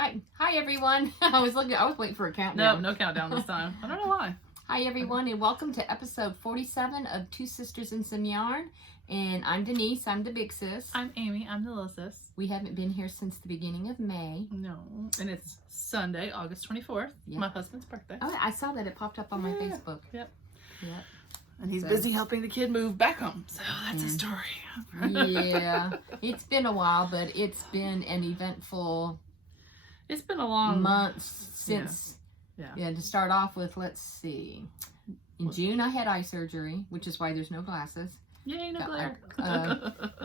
Hi everyone. I was waiting for a countdown. No countdown this time. I don't know why. Hi everyone, and welcome to episode 47 of Two Sisters and Some Yarn. And I'm Denise. I'm the big sis. I'm Amy. I'm the little sis. We haven't been here since the beginning of May. No, and it's Sunday, August 24th. Yep. My husband's birthday. Oh, I saw that. It popped up on my Facebook. Yep. Yep. And he's busy helping the kid move back home. So that's a story. Yeah. It's been a while, but it's been an eventful... It's been a long... months since... Yeah, to start off with, let's see. In June, I had eye surgery, which is why there's no glasses. Yay, no glare.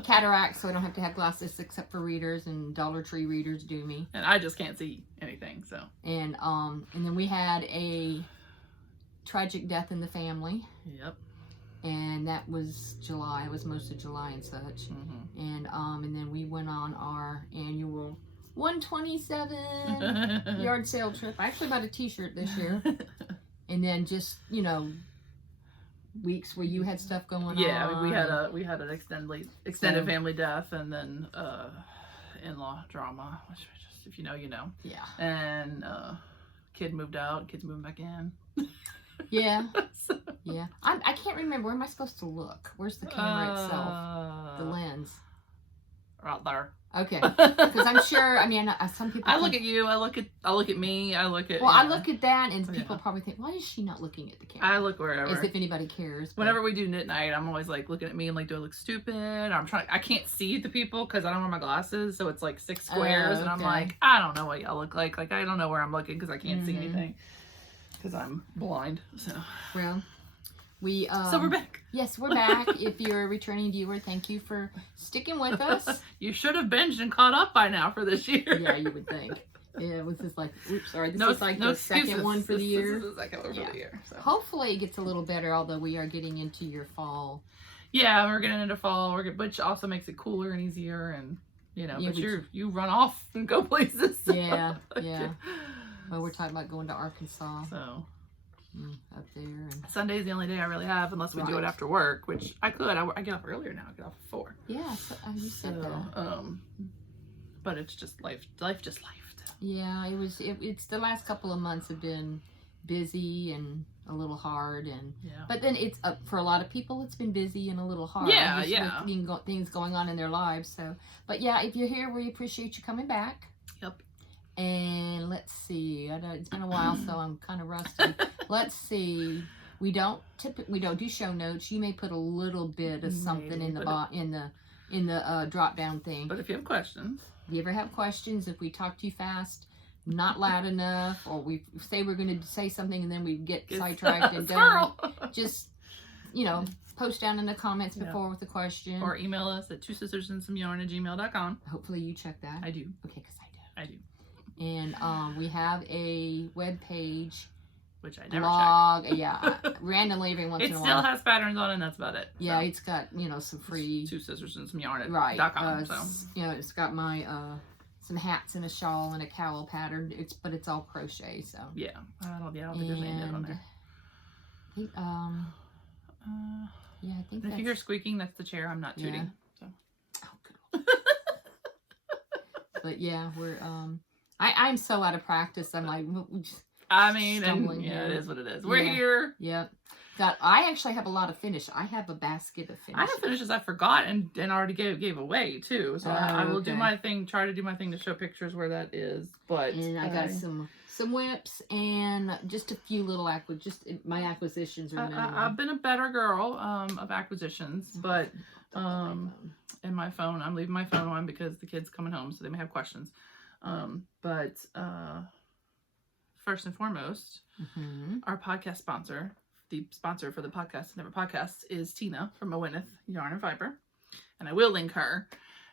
Cataract, so I don't have to have glasses except for readers, and Dollar Tree readers do me. And I just can't see anything, so. And then we had a tragic death in the family. Yep. And that was July. It was most of July and such. Mm-hmm. And then we went on our annual 127 yard sale trip. I actually bought a t-shirt this year. And then just, weeks where you had stuff going on. Yeah, we had an extended family death, and then in-law drama, which just, if you know, you know. Yeah. And kid moved out, kid's moving back in. Yeah. So. Yeah. I can't remember. Where am I supposed to look? Where's the camera itself? The lens. Right there. Okay. Because I'm sure, some people... I look at you, I look at me, I look at... Well, I look at that, and people probably think, why is she not looking at the camera? I look wherever. As if anybody cares. But... Whenever we do knit night, I'm always like looking at me and like, do I look stupid? I can't see the people because I don't wear my glasses, so it's like 6 squares, and I'm like, I don't know what y'all look like. Like, I don't know where I'm looking because I can't see anything because I'm blind, so... Well... So we're back. Yes, we're back. If you're a returning viewer, thank you for sticking with us. You should have binged and caught up by now for this year. Yeah, you would think. Yeah, this is like, oops, sorry. This is like the second one for the year. This is the second one for the year. So. Hopefully it gets a little better, although we are getting into your fall. Yeah, we're getting into fall, which also makes it cooler and easier, and but you run off and go places. So. Yeah. Well, we're talking about going to Arkansas. So. Up there. And... Sunday's the only day I really have, unless we do it after work, which I could. I get off earlier now. I get off at 4. Yeah, you said that. But it's just life. Life just life. Yeah, it's the last couple of months have been busy and a little hard, and but then it's for a lot of people it's been busy and a little hard. With things going on in their lives. So, but yeah, if you're here, we appreciate you coming back. Yep. And let's see. It's been a while, so I'm kind of rusty. Let's see. We don't do show notes. You may put a little bit of something in the drop down thing. But if you have questions, if you ever have questions, if we talk too fast, not loud enough, or we say we're going to say something and then we get sidetracked and don't, just post down in the comments before with a question, or email us at twosistersandsomeyarn@gmail.com. Hopefully you check that. I do. Okay, because I do. And we have a web page, which I never blog. Yeah, randomly every once in a while. It still has patterns on it, and that's about it. Yeah, it's got some free Two Sisters and Some Yarn .com. It's got my some hats and a shawl and a cowl pattern. But it's all crochet. So yeah, I don't think there's any knit on there. I think. If you hear squeaking, that's the chair. I'm not tooting. So. Oh, good. But yeah, we're I'm so out of practice. I'm like, it is what it is. We're here. Yep. I actually have a lot of finish. I have a basket of finishes. I have finishes I forgot and already gave away too. So I will do my thing. Try to do my thing to show pictures where that is. But I got some whips and just a few little my acquisitions are minimal. I've been a better girl of acquisitions, but in my phone, I'm leaving my phone on because the kid's coming home, so they may have questions. But first and foremost, our podcast sponsor, the sponsor for the podcast, Never Podcasts, is Tina from Owyneth Yarn and Fiber. And I will link her.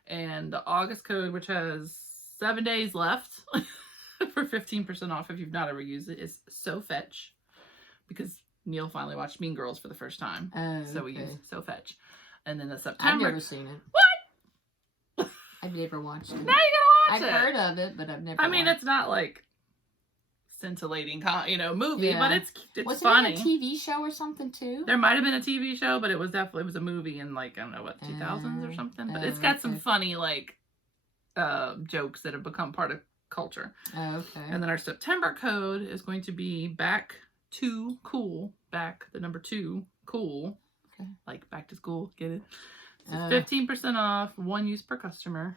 And the August code, which has 7 days left for 15% off if you've not ever used it, is sofetch. Because Neil finally watched Mean Girls for the first time. So we use sofetch. And then the September... I've never seen it. What? I've never watched it. Now you gotta watch it. I've heard of it, but I've never watched it. It's not like scintillating, movie, but it's was funny. Was it a TV show or something too? There might have been a TV show, but it was a movie in like, I don't know what, 2000s or something. But it's got some funny jokes that have become part of culture. Oh, okay. And then our September code is going to be back to cool. Back the number 2 cool. Okay. Like back to school. Get it? So 15% off, 1 use per customer.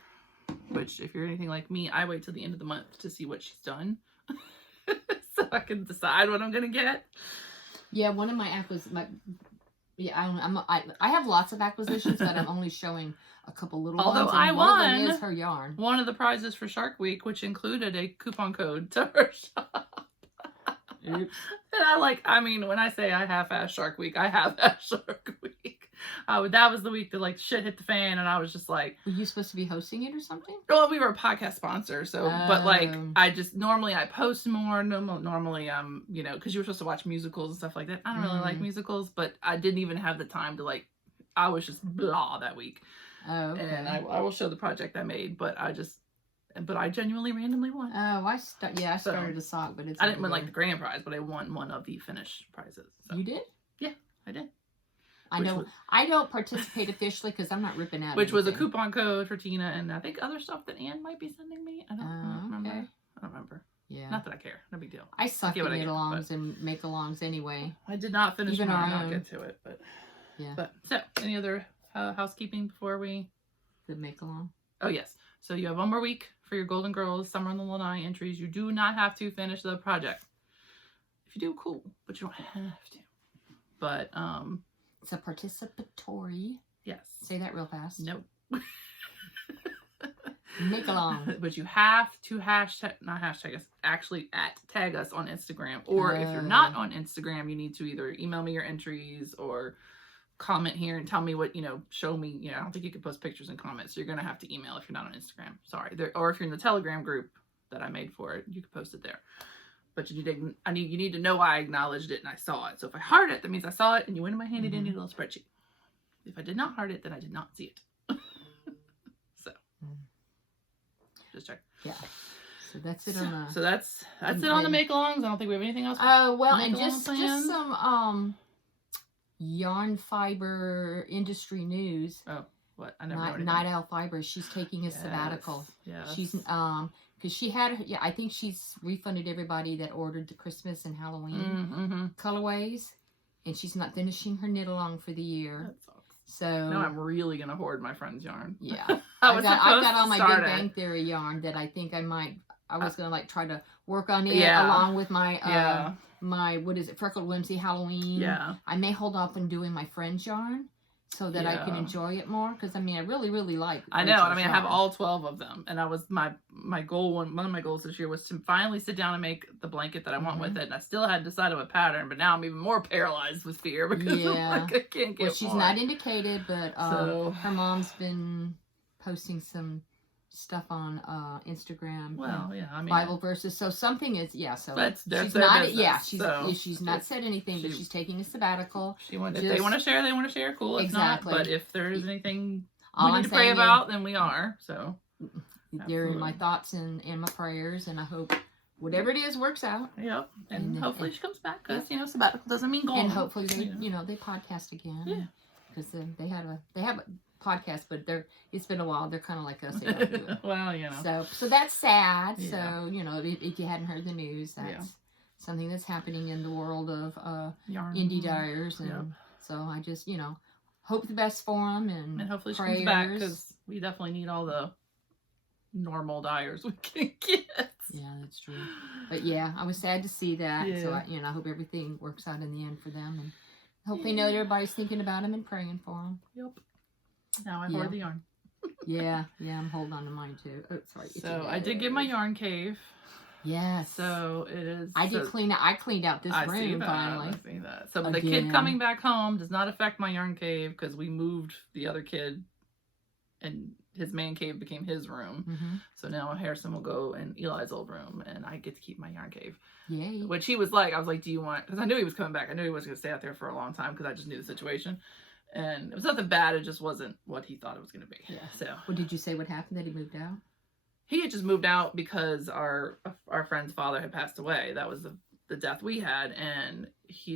Which, if you're anything like me, I wait till the end of the month to see what she's done, so I can decide what I'm gonna get. Yeah, one of my I have lots of acquisitions, but I'm only showing a couple little Although ones. I and won one of them is her yarn. One of the prizes for Shark Week, which included a coupon code to her shop. Oops. And when I say I half-ass Shark Week, I half-ass Shark Week. That was the week that like shit hit the fan, and I was just like, were you supposed to be hosting it or something? Well, we were a podcast sponsor, so but like I just normally I post more. Normally because you were supposed to watch musicals and stuff like that. I don't really like musicals, but I didn't even have the time to like. I was just blah that week. Oh, okay. And I will show the project I made, but I genuinely randomly won. Oh, I started a sock, but I didn't win like the grand prize, but I won one of the finished prizes. So. You did? Yeah, I did. I don't participate officially because I'm not ripping out. Which was a coupon code for Tina, and I think other stuff that Anne might be sending me. I don't remember. Okay. I don't remember. Yeah. Not that I care. No big deal. I suck at knit-alongs and make-alongs anyway. I did not finish Even mine. I'll get to it, but yeah. But so, any other housekeeping before we? The make-along. Oh yes. So you have 1 more week for your Golden Girls Summer in the Lanai entries. You do not have to finish the project. If you do, cool, but you don't have to. But it's a participatory. Yes. Say that real fast. Nope. Make along. But you have to actually tag us on Instagram. Or if you're not on Instagram, you need to either email me your entries or comment here and tell me what, show me, I don't think you can post pictures and comments. So you're going to have to email if you're not on Instagram. Sorry. Or if you're in the Telegram group that I made for it, you can post it there. But you need to know I acknowledged it and I saw it. So if I heart it, that means I saw it and you went in my handy dandy little spreadsheet. If I did not heart it, then I did not see it. So just check. Yeah. So that's it on the. So that's it on the make-alongs. I don't think we have anything else. Well, and just some yarn fiber industry news. Oh, what? I never know anything. Night Owl Fiber. She's taking a sabbatical. Yeah. She's because she had I think she's refunded everybody that ordered the Christmas and Halloween colorways, and she's not finishing her knit along for the year. That sucks. So now I'm really gonna hoard my friend's yarn. Yeah. I've got all my Big Bang Theory yarn that I think I was gonna like try to work on it along with my my Freckled Whimsy Halloween. Yeah. I may hold off on doing my friend's yarn so that I can enjoy it more because I really really like. I know. I have all 12 of them, and I was my goal. One of my goals this year was to finally sit down and make the blanket that I want with it, and I still hadn't decided what pattern. But now I'm even more paralyzed with fear because I can't get. She's not indicated, but her mom's been posting some stuff on Instagram. Well, Bible verses. So something is So she's not. She's not said anything, but she's taking a sabbatical. If they want to share, they want to share. Cool. If exactly. Not, but if there is anything we need to pray about, then we are. So they're in my thoughts and my prayers, and I hope whatever it is works out. Yep. And hopefully she comes back because sabbatical doesn't mean gone. And hopefully they they podcast again. Yeah. Because they have a podcast, but it's been a while. They're kind of like us. They don't do it. Well, So that's sad. Yeah. So if you hadn't heard the news, that's something that's happening in the world of indie dyers, and so I just hope the best for them, and hopefully she comes back because we definitely need all the normal dyers we can get. Yeah, that's true. But I was sad to see that. Yeah. So I hope everything works out in the end for them, and hope they know that everybody's thinking about them and praying for them. Yep. Now I hoard the yarn. I'm holding on to mine too. Oh, sorry. So I did get my yarn cave. Yes. So it is. I cleaned out this room finally. I see that. So the kid coming back home does not affect my yarn cave because we moved the other kid, and his man cave became his room. Mm-hmm. So now Harrison will go in Eli's old room, and I get to keep my yarn cave. Yay. Which he was like, I was like, do you want? Because I knew he was coming back. I knew he wasn't going to stay out there for a long time because I just knew the situation. And it was nothing bad. It just wasn't what he thought it was going to be. Yeah. So. Well, did you say what happened? That he moved out? He had just moved out because our friend's father had passed away. That was the death we had, and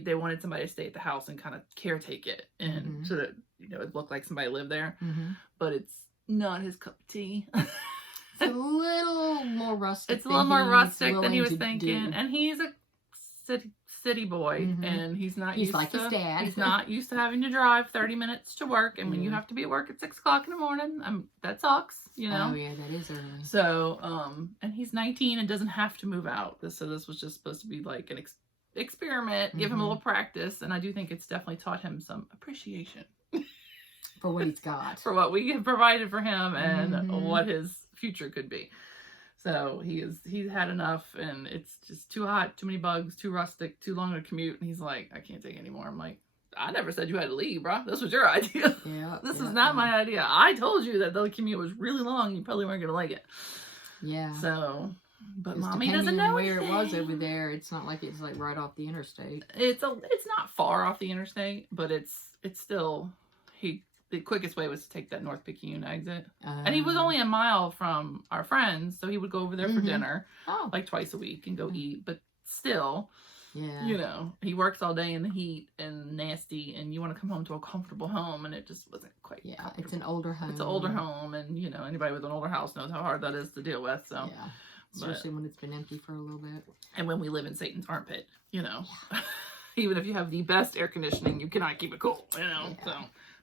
they wanted somebody to stay at the house and kind of caretake it, and so that it looked like somebody lived there. Mm-hmm. But it's not his cup of tea. It's a little more rustic. It's a little more rustic than he was thinking. And he's a city boy, and he's used like his dad. He's not used to having to drive 30 minutes to work, and when you have to be at work at 6 o'clock in the morning, that sucks, you know. Oh yeah, that is early. So and he's 19 and doesn't have to move out. So this was just supposed to be like an experiment, give him a little practice, and I do think it's definitely taught him some appreciation for what he's got, for what we have provided for him, and what his future could be. So he's had enough, and it's just too hot, too many bugs, too rustic, too long a commute. And he's like, I can't take it anymore. I'm like, I never said you had to leave, bro. This was your idea. Yeah. This is not my idea. I told you that the commute was really long. You probably weren't gonna like it. Yeah. So, but just mommy doesn't know where it was over there. It's not like it's like right off the interstate. It's not far off the interstate, but it's still the quickest way was to take that North Picayune exit. And he was only a mile from our friends, so he would go over there for dinner like twice a week and go eat. But still, you know, he works all day in the heat and nasty, and you want to come home to a comfortable home, and it just wasn't quite it's an older home. It's an older home, and, you know, anybody with an older house knows how hard that is to deal with. So yeah, especially when it's been empty for a little bit. And when we live in Satan's armpit, you know. Yeah. Even if you have the best air conditioning, you cannot keep it cool, you know. So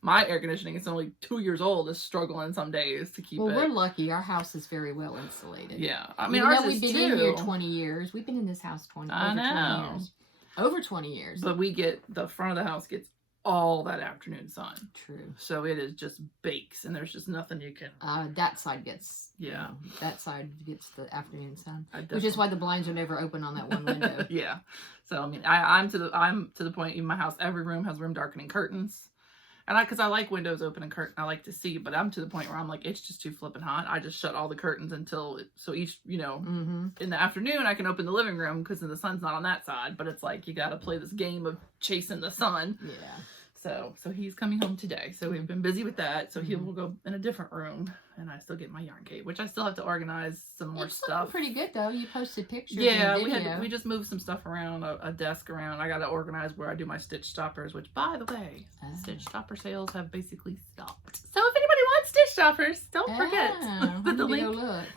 my air conditioning is only 2 years old, is struggling some days to keep it. Well, we're lucky. Our house is very well insulated. Yeah. I mean, ours is we've been in here 20 years. We've been in this house 20 years. Over 20 years. But the front of the house gets all that afternoon sun. True. So it is just bakes, and there's just nothing you can. That side gets. Yeah. That side gets the afternoon sun, which is why the blinds are never open on that one window. Yeah. So I mean, I'm to the point in my house. Every room has room darkening curtains, and because I like windows open and curtain, I like to see. But I'm to the point where I'm like, it's just too flipping hot. I just shut all the curtains until so each, you know, in the afternoon I can open the living room because then the sun's not on that side. But it's like you got to play this game of chasing the sun. Yeah. So he's coming home today. So we've been busy with that. So he will go in a different room, and I still get my yarn cave, which I still have to organize some more stuff. Pretty good though. You posted pictures. Yeah, we just moved some stuff around, a desk around. I got to organize where I do my stitch stoppers, which, by the way, stitch stopper sales have basically stopped. So if anybody wants stitch stoppers, don't forget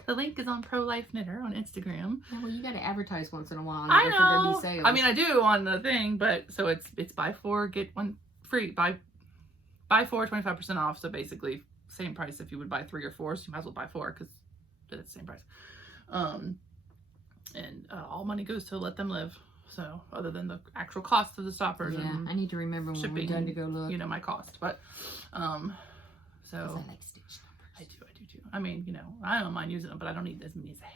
the link is on Pro Life Knitter on Instagram. Yeah, well, you got to advertise once in a while. I know. I mean, I do on the thing, but so it's buy 4 get 1 free. Buy 4, 25% off. So basically, same price if you would buy 3 or 4. So you might as well buy 4 because it's the same price. And all money goes to let them live. So other than the actual cost of the stoppers, and I need to remember when we're done to go look. You know my cost, but so I like stitch stoppers. I do too. I mean, you know, I don't mind using them, but I don't need as many as I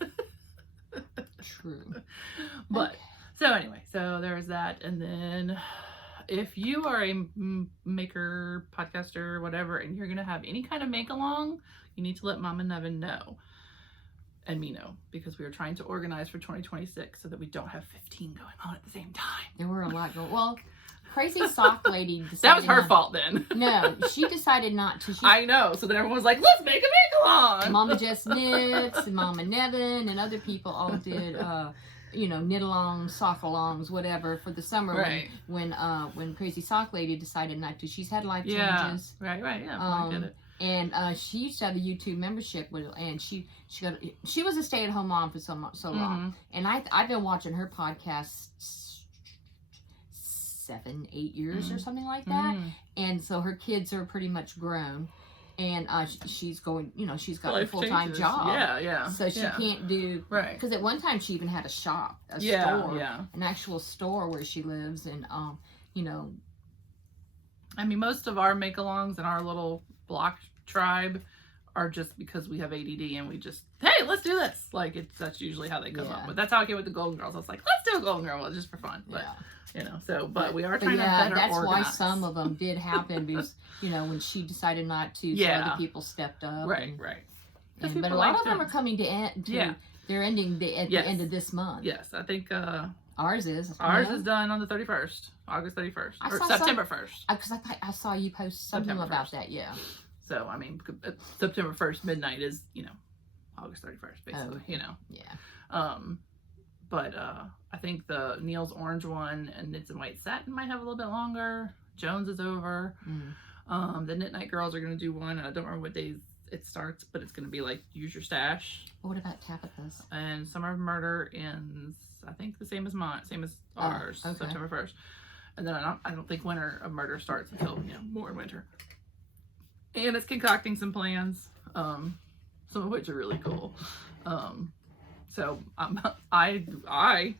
have. True. But so anyway, so there's that, and then. If you are a maker, podcaster, whatever, and you're going to have any kind of make-along, you need to let Mom and Nevin know. And me know. Because we are trying to organize for 2026 so that we don't have 15 going on at the same time. There were a lot going on. Well, Crazy Sock Lady decided that was her fault then. No, she decided not to. I know. So then everyone was like, let's make a make-along. Mama Just Knits, and Mama Nevin, and other people all did... you know, knit-alongs, sock-alongs, whatever, for the summer. Right. When Crazy Sock Lady decided not to. She's had life changes. Yeah, right, yeah. I get it. And she used to have a YouTube membership, and she was a stay-at-home mom for so long. And I've been watching her podcast 7-8 years or something like that. And so her kids are pretty much grown. And she's going, you know, she's got a full-time job. Yeah. So she can't do... Right. Because at one time she even had a shop, store, an actual store where she lives. And, you know... I mean, most of our make-alongs in our little block tribe are just because we have ADD and we just, hey, let's do this. Like, that's usually how they come up. But that's how I came with the Golden Girls. I was like, let's do a Golden Girl just for fun. But, you know, so, but we are trying to better that's organize. Why some of them did happen because, you know, when she decided not to, so other people stepped up. Right. But a lot of them are coming to end. They're ending at the end of this month. Yes, I think ours is. Ours is done on the 31st, August 31st, or September 1st. Because I saw you post something September about 1st. that. Yeah. So I mean, September 1st midnight is, you know, August 31st basically. You know. Yeah. But I think the Neil's Orange one and Knits and White Satin might have a little bit longer. Jones is over. The Knit Night Girls are going to do one, and I don't remember what days it starts, but it's going to be like use your stash. What about Tabitha's? And Summer of Murder ends, I think, the same as mine, same as ours, okay. September 1st. And then I don't think Winter of Murder starts until, more in winter. And it's concocting some plans, some of which are really cool. So I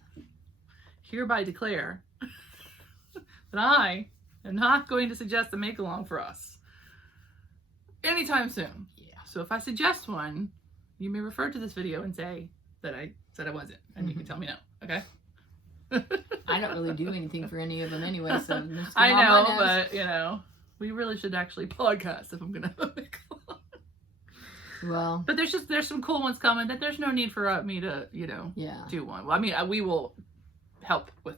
hereby declare that I am not going to suggest a make-along for us anytime soon. Yeah. So if I suggest one, you may refer to this video and say that I said I wasn't, and you can tell me no, okay? I don't really do anything for any of them anyway, so I know, but we really should actually podcast if I'm gonna make along. Well, but there's some cool ones coming that there's no need for me to do one. Well, I mean, we will help with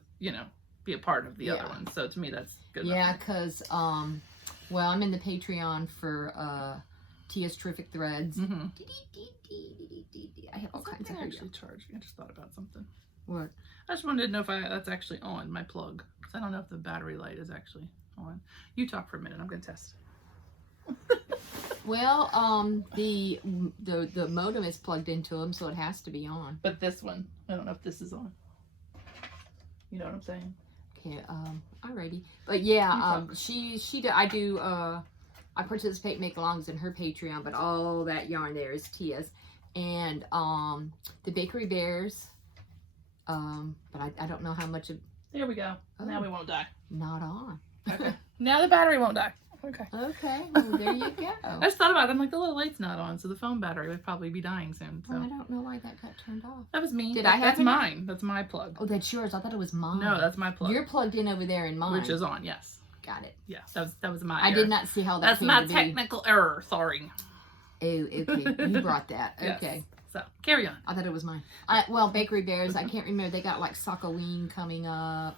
be a part of the other ones. So to me, that's good. Yeah, because well, I'm in the Patreon for Tia's Terrific Threads. Mm-hmm. I have all kinds of actually charge. I just thought about something. What? I just wanted to know if that's actually on my plug, because I don't know if the battery light is actually on. You talk for a minute. I'm gonna test. Well, the modem is plugged into them, so it has to be on. But this one, I don't know if this is on. You know what I'm saying? Okay. Alrighty. But yeah, I participate in make-alongs in her Patreon, but all that yarn there is Tia's, and the Bakery Bears. But I don't know how much of. There we go. Oh, now we won't die. Not on. Okay. Now the battery won't die. Okay. Okay. Well, there you go. I just thought about it. I'm like, the little light's not on, so the phone battery would probably be dying soon. So. Well, I don't know why that got turned off. That was me. That's mine. That's my plug. Oh, that's yours. I thought it was mine. No, that's my plug. You're plugged in over there in mine. Which is on, yes. Got it. Yeah, that was my error. I did not see how that That's my technical error. Sorry. Oh, okay. You brought that. Okay. Yes. So, carry on. I thought it was mine. Well, Bakery Bears, I can't remember. They got like Sockoween coming up.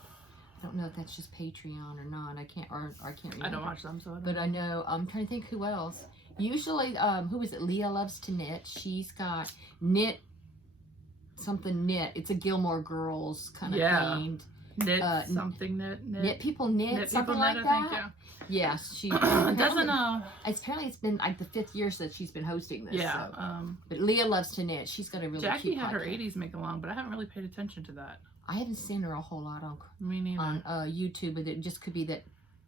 I don't know if that's just Patreon or not. I can't remember. I don't watch them, so I don't But I know, I'm trying to think who else. Usually, who is it? Leah Loves to Knit. She's got knit. It's a Gilmore Girls kind of themed. Knit something knit. Knit people knit something people like knit, that. I think, yeah. Yes, she doesn't. Apparently, it's been like the 5th year that she's been hosting this. Yeah. So. But Leah Loves to Knit. She's got a really Jackie cute had her podcast. 80s make along, but I haven't really paid attention to that. I haven't seen her a whole lot on Me neither. on YouTube, but it just could be that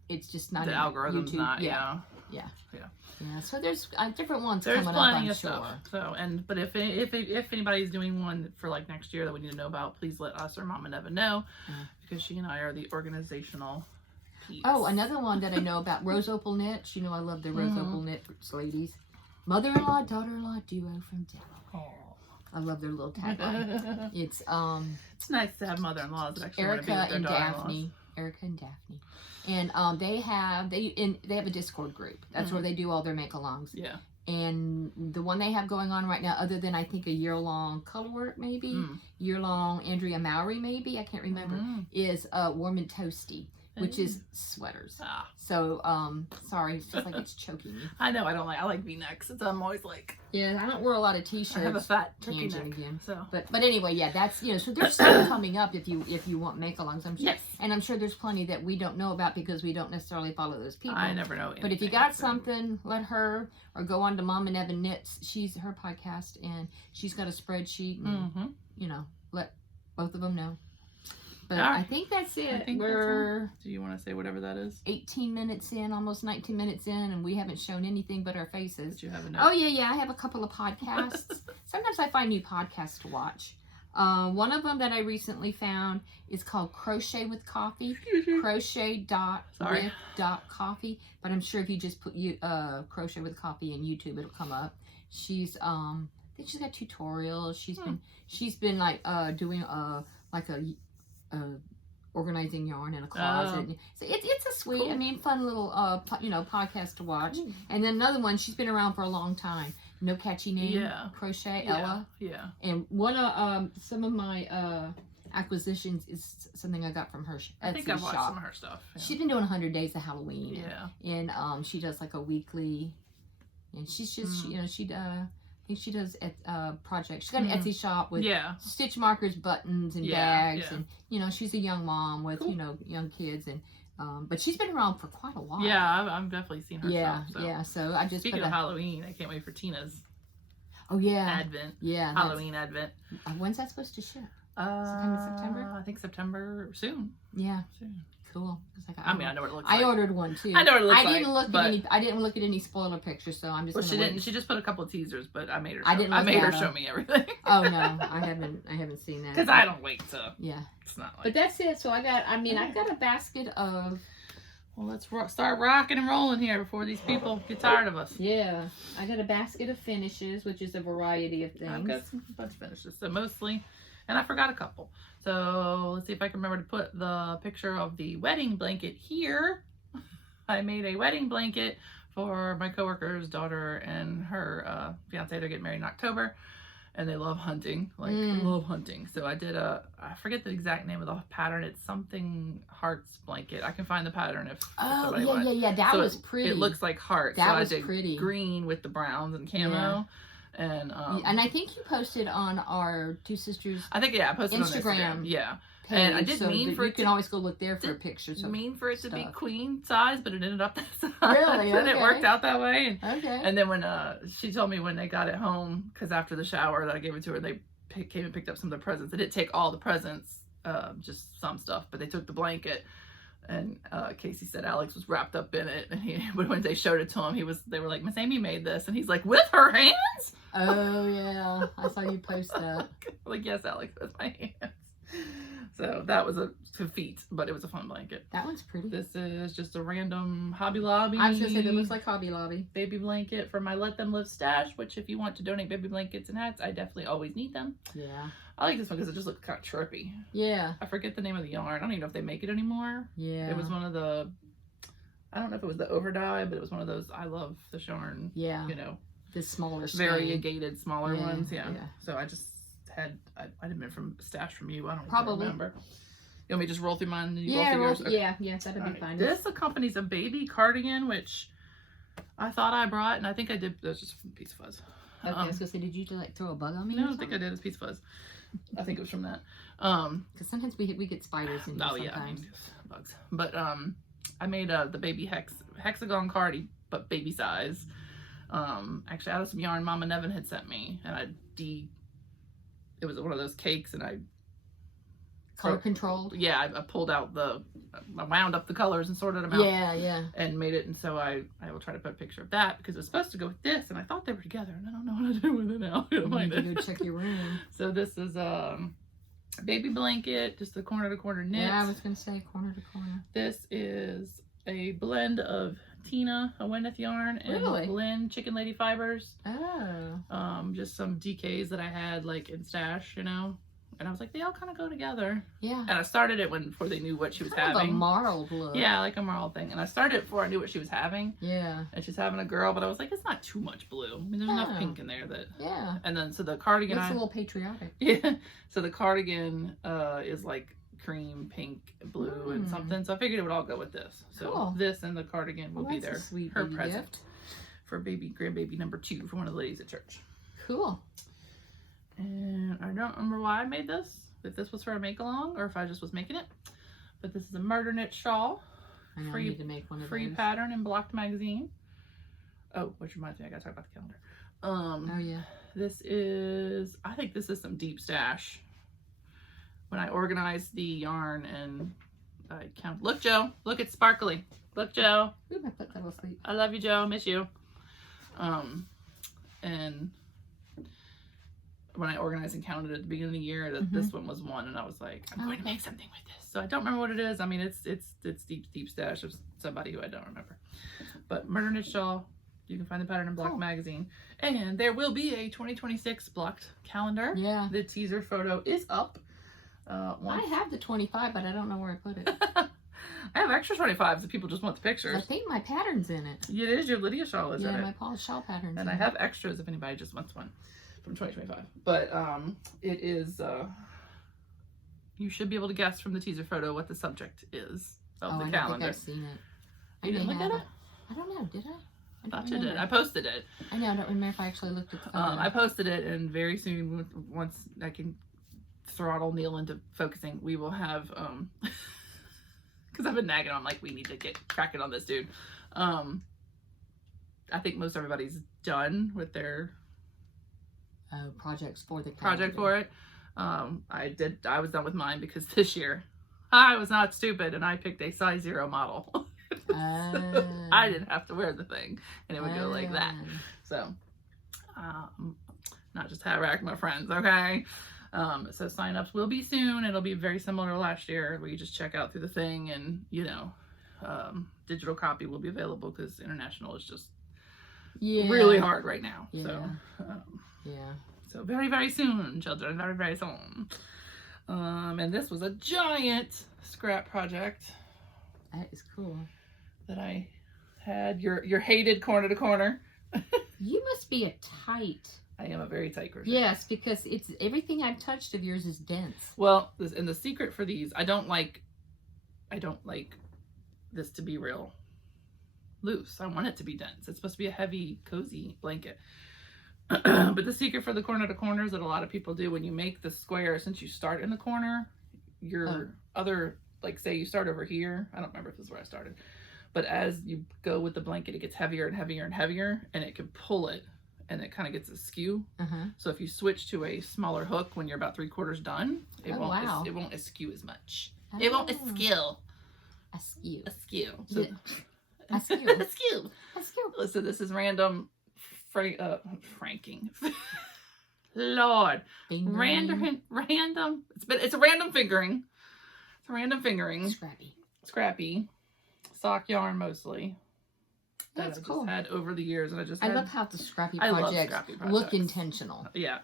it's just not the algorithm's YouTube. not. Yeah. So there's different ones coming up. Plenty I'm of sure. stuff. So but if anybody's doing one for like next year that we need to know about, please let us or Mama Neva know, because she and I are the organizational peeps. Oh, another one that I know about, Rose Opal Knit. You know I love the Rose Opal Knit ladies. Mother-in-law, daughter-in-law duo from Delaware. I love their little tagline. It's nice to have mother-in-laws that actually Erica want to be with their and Daphne. Erica and Daphne. And they have a Discord group. That's where they do all their make-alongs. Yeah. And the one they have going on right now, other than I think a year-long color work maybe, year-long Andrea Mowry maybe, I can't remember, is Warm and Toasty, which is sweaters. So, sorry, it's just like it's choking me. I know, I like V-necks. I'm always like... Yeah, I don't wear a lot of t-shirts. I have a fat turkey neck. Again. So. But anyway, yeah, that's, so there's stuff coming up if you want make-alongs, I'm sure. Yes. And I'm sure there's plenty that we don't know about because we don't necessarily follow those people. I never know anything. But if you got something, let her, or go on to Mom and Evan Knits. She's her podcast, and she's got a spreadsheet, and, let both of them know. But I think that's it. We're... Do you want to say whatever that is? 18 minutes in, almost 19 minutes in, and we haven't shown anything but our faces. Did you have a note? Oh, yeah. I have a couple of podcasts. Sometimes I find new podcasts to watch. One of them that I recently found is called Crochet with Coffee. Crochet.with.coffee. But I'm sure if you just put Crochet with Coffee in YouTube, it'll come up. She's I think she's got tutorials. She's been like doing like a organizing yarn in a closet. So it's a sweet, cool. Fun little podcast to watch. And then another one, she's been around for a long time. No catchy name. Crochet Ella. Yeah. And one of some of my acquisitions is something I got from her Etsy shop. I think I've watched some of her stuff. Yeah. She's been doing 100 Days of Halloween. Yeah. And she does like a weekly, and she's just I think she does projects. She's got an Etsy shop with stitch markers, buttons, and bags. And, she's a young mom with, young kids. And But she's been around for quite a while. Yeah, I've definitely seen her. Yeah, stuff, so. yeah. So I just speaking of Halloween, I can't wait for Tina's. Oh yeah, Advent. Yeah, Halloween Advent. When's that supposed to ship? Sometime in September. I think September soon. Yeah. Soon. Cool. I mean, I know what it looks like. I ordered one too. I know what it looks like. I didn't look at any spoiler pictures, so I'm just. Well, she didn't. She just put a couple of teasers, but I made her. I made her show me everything. Oh no, I haven't seen that. Because I don't wait to. Yeah. It's not like. But that's it. So I've got a basket of. Well, let's start rocking and rolling here before these people get tired of us. Yeah, I got a basket of finishes, which is a variety of things. I've got some bunch of finishes, so mostly, and I forgot a couple. So let's see if I can remember to put the picture of the wedding blanket here. I made a wedding blanket for my coworker's daughter and her fiance. They're getting married in October, and they love hunting, love hunting. So I did I forget the exact name of the pattern. It's something hearts blanket. I can find the pattern if somebody wants. Yeah. That was pretty. It looks like hearts. That was I did pretty. Green with the browns and camo. Yeah. And I think you posted on our Two Sisters. I think I posted Instagram. On Instagram. Yeah. Page, and I didn't mean for it. You can always go look there for pictures. Mean for it to be queen size, but it ended up that size. Really? And it worked out that way. Okay. And then when she told me when they got it home, because after the shower that I gave it to her, they came and picked up some of the presents. They didn't take all the presents, just some stuff, but they took the blanket. And Casey said Alex was wrapped up in it, and when they showed it to him, they were like, "Miss Amy made this," and he's like, "With her hands?" Oh yeah, I saw you post that. Like, yes, Alex, with my hands. So that was a feat, but it was a fun blanket. That one's pretty. This is just a random Hobby Lobby. I was gonna say that looks like Hobby Lobby baby blanket for my Let Them Live stash. Which, if you want to donate baby blankets and hats, I definitely always need them. Yeah. I like this one because it just looks kind of trippy. Yeah. I forget the name of the yarn. I don't even know if they make it anymore. Yeah. It was one of the. I don't know if it was the overdye, but it was one of those. I love this yarn. Yeah. You know. The smaller. Variegated, smaller ones. Yeah. Yeah. So I just had. I didn't been from stash from you. I don't probably remember. You want me to just roll through mine? And you yeah, roll through yours? Yeah, that'd be fine. This accompanies a baby cardigan, which I thought I brought, and I think I did. That's just from Piece of Fuzz. Okay, I was gonna say, did you like throw a bug on me? No, I think I did. It's Piece of Fuzz. I think it was from that. Because sometimes we get spiders in here. Oh yeah, I mean, bugs. But I made the baby hexagon card, but baby size. Actually, out of some yarn Mama Nevin had sent me, and it was one of those cakes, and I color controlled. Yeah, I pulled out I wound up the colors and sorted them out. Yeah. And made it, and so I will try to put a picture of that because it was supposed to go with this, and I thought they were together, and I don't know what to do with it now. You need to go check your room. So this is a baby blanket, just a corner to corner knit. Yeah, I was gonna say corner to corner. This is a blend of Tina, a Wenneth yarn, and Lynn Chicken Lady fibers. Oh. Just some DKs that I had like in stash, you know. And I was like, they all kind of go together. Yeah. And I started it before they knew what she was having. Like a marled look. Yeah, like a marled thing. And I started it before I knew what she was having. Yeah. And she's having a girl, but I was like, it's not too much blue. I mean, there's enough pink in there that. Yeah. And then so the cardigan. It's a little patriotic. Yeah. So the cardigan is like cream, pink, blue, and something. So I figured it would all go with this. So this and the cardigan will be there. Her present gift for grandbaby number 2 for one of the ladies at church. Cool. And I don't remember why I made this. If this was for a make along or if I just was making it. But this is a murder knit shawl. I know I need to make one of free those. Pattern in Blocked magazine. Oh, which reminds me, I gotta talk about the calendar. Oh yeah. I think this is some deep stash. When I organized the yarn and I count. Look, Joe. Look, it's sparkly. Look, Joe. Ooh, my foot fell asleep. I love you, Joe. Miss you. And when I organized and counted at the beginning of the year, that this one was one, and I was like, I'm going to make something with this. So I don't remember what it is. I mean, it's deep stash of somebody who I don't remember. But Murder Knit Shawl, you can find the pattern in Blocked magazine, and there will be a 2026 Blocked calendar. Yeah. The teaser photo is up. I have the 25, but I don't know where I put it. I have extra 25s if people just want the pictures. I think my pattern's in it. It is your Lydia shawl, is it? Yeah, my Paul's shawl pattern's and I have extras if anybody just wants one from 2025. But it is. You should be able to guess from the teaser photo what the subject is of the calendar. I think I've seen it. You didn't look at it? I don't know. Did I? I thought you did. I posted it. I know. I don't remember if I actually looked at the photo. I posted it, and very soon, once I can throttle Neil into focusing, we will have because I've been nagging him. I'm like, we need to get cracking on this, dude. I think most everybody's done with their projects for the project for it. I was done with mine because this year I was not stupid and I picked a size 0 model. I didn't have to wear the thing and it would go like that. So not just hat rack my friends, okay? So sign-ups will be soon. It'll be very similar to last year where you just check out through the thing and, you know, digital copy will be available because international is just really hard right now. So, so very, very soon, children, very, very soon. And this was a giant scrap project. That is cool. That I had your hated corner to corner. You must be a tight. I am a very tight crochet. Yes, because it's everything I've touched of yours is dense. Well, and the secret for these, I don't like this to be real loose. I want it to be dense. It's supposed to be a heavy, cozy blanket. But the secret for the corner to corners that a lot of people do when you make the square, since you start in the corner, your other, like say you start over here. I don't remember if this is where I started. But as you go with the blanket, it gets heavier and heavier and heavier, and it can pull it, and it kind of gets askew. So if you switch to a smaller hook when you're about 3/4 done, it won't askew as much. It won't askew. Askew. So, askew. So this is random franking. Lord. Random. It's a random fingering. It's a random fingering. Scrappy. Sock yarn mostly. That's cool. Just had over the years, and I love how the scrappy projects look intentional. Yeah.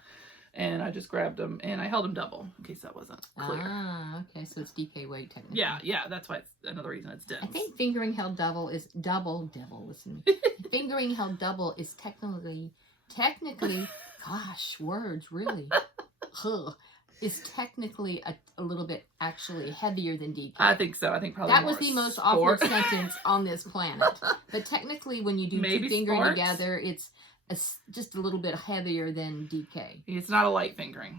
And I just grabbed them and I held them double in case that wasn't clear. Ah, okay. So it's DK weight technically. Yeah. That's why it's another reason it's dense. I think fingering held double is listen. Fingering held double is technically, gosh, words really. Is technically a little bit actually heavier than DK. I think so. I think probably that was the most awkward sentence on this planet. But technically, when you do two fingering together, it's just a little bit heavier than DK. It's not a light fingering.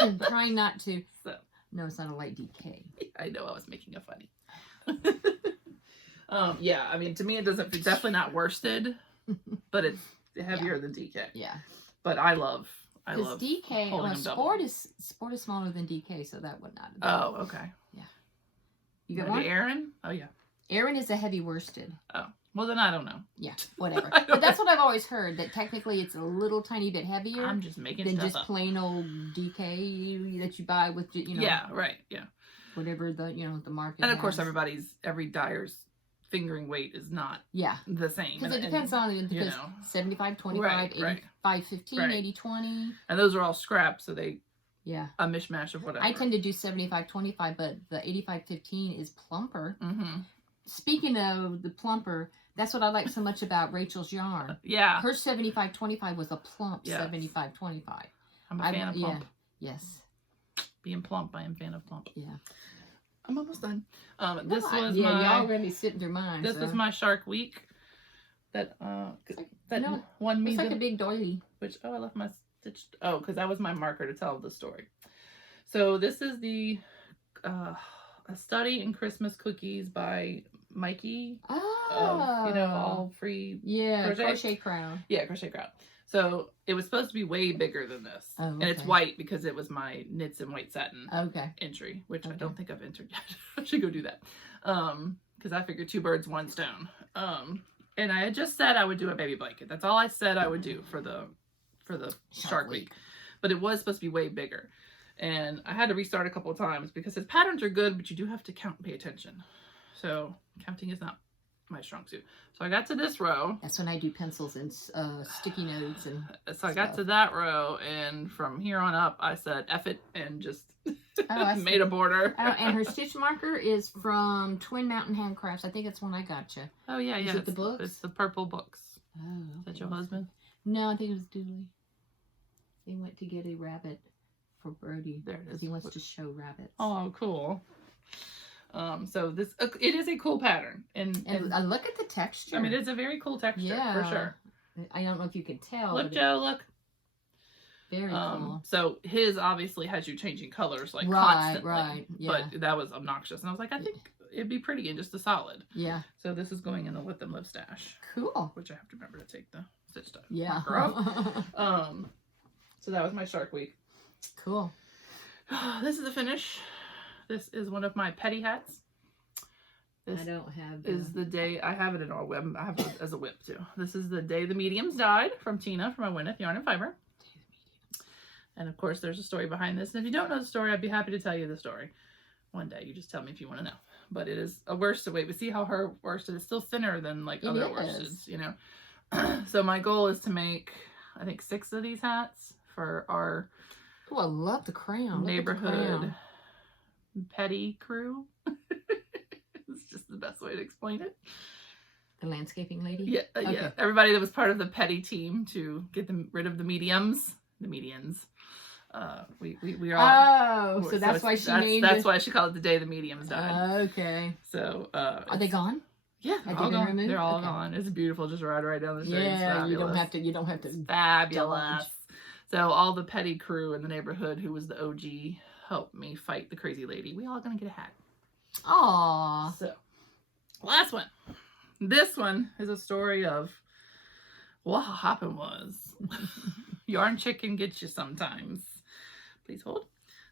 I'm trying not to. So. No, it's not a light DK. I know I was making a funny. Yeah, I mean, to me, it's definitely not worsted, but it's heavier than DK. Yeah. But I love DK. Well, sport is smaller than DK, so that would not. Oh, okay. Yeah. You got one? Aaron? Oh yeah. Aaron is a heavy worsted. Oh. Well, then I don't know. Yeah, whatever. But that's what I've always heard, that technically it's a little tiny bit heavier. I'm just making than stuff just plain old DK that you buy with, Yeah, right, yeah. Whatever the market And of course, every dyer's fingering weight is not the same. Because it depends on, 75, 25, 85, 15, 80, 20. And those are all scraps, so they... Yeah. A mishmash of whatever. I tend to do 75, 25, but the 85, 15 is plumper. Mm-hmm. Speaking of the plumper, that's what I like so much about Rachel's yarn. Yeah. Her 75-25 was a plump 75-25. I'm a fan of plump. Yes. Being plump, I am a fan of plump. Yeah. I'm almost done. Y'all are going to be sitting through mine. This was my Shark Week. That won me. It's like a big doily. I left my stitch. Oh, because that was my marker to tell the story. So this is the A Study in Christmas Cookies by Mikey. All free. Yeah, Crochet Crowd. Yeah, Crochet Crowd. So it was supposed to be way bigger than this. Oh, okay. And it's white because it was my knits and white satin entry, which I don't think I've entered yet. I should go do that. Because I figured 2 birds, 1 stone. And I had just said I would do a baby blanket. That's all I said I would do for the Shark Week. But it was supposed to be way bigger. And I had to restart a couple of times because his patterns are good, but you do have to count and pay attention. So counting is not my strong suit. So I got to this row. That's when I do pencils and sticky notes and I got to that row, and from here on up I said F it and just made a border. And her stitch marker is from Twin Mountain Handcrafts. I think it's one I got you. Oh yeah, Is it the books? It's the purple books. Oh, okay. Is that your husband? No, I think it was Dooley. They went to get a rabbit for Brody. There it is. He wants to show rabbits. Oh, cool. So this it is a cool pattern, and look at the texture. I mean, it's a very cool texture for sure. I don't know if you can tell. Look, Joe, look. Very cool. So his obviously has you changing colors like constantly. Right. Yeah. But that was obnoxious. And I was like, I think it'd be pretty in just a solid. Yeah. So this is going in the Let Them Live stash. Cool. Which I have to remember to take the stitch stuff. Yeah. So that was my Shark Week. Cool. This is the finish. This is one of my petty hats. This I don't have is the day, I have it in our web, I have it as a whip too. This is the day the mediums died from Tina from Wyneth Yarn and Fiber. And of course there's a story behind this. And if you don't know the story, I'd be happy to tell you the story one day. You just tell me if you want to know. But it is a worsted weight. But see how her worsted is still thinner than like other worsteds, you know. So my goal is to make, I think, 6 of these hats for our I love the crayon. neighborhood petty crew. It's just the best way to explain it. The landscaping lady? Yeah, okay. Yeah. Everybody that was part of the petty team to get them rid of the mediums, the medians. We are all. Oh, so that's why she named That's why she called it the day the mediums died. Okay. So are they gone? Yeah, they're all gone. They're all gone. It's beautiful. Just right down the street. Yeah, you don't have to. It's fabulous. So all the petty crew in the neighborhood who was the OG helped me fight the crazy lady. We all gonna get a hat. Aww. So last one. This one is a story of what happened was yarn chicken gets you sometimes. Please hold.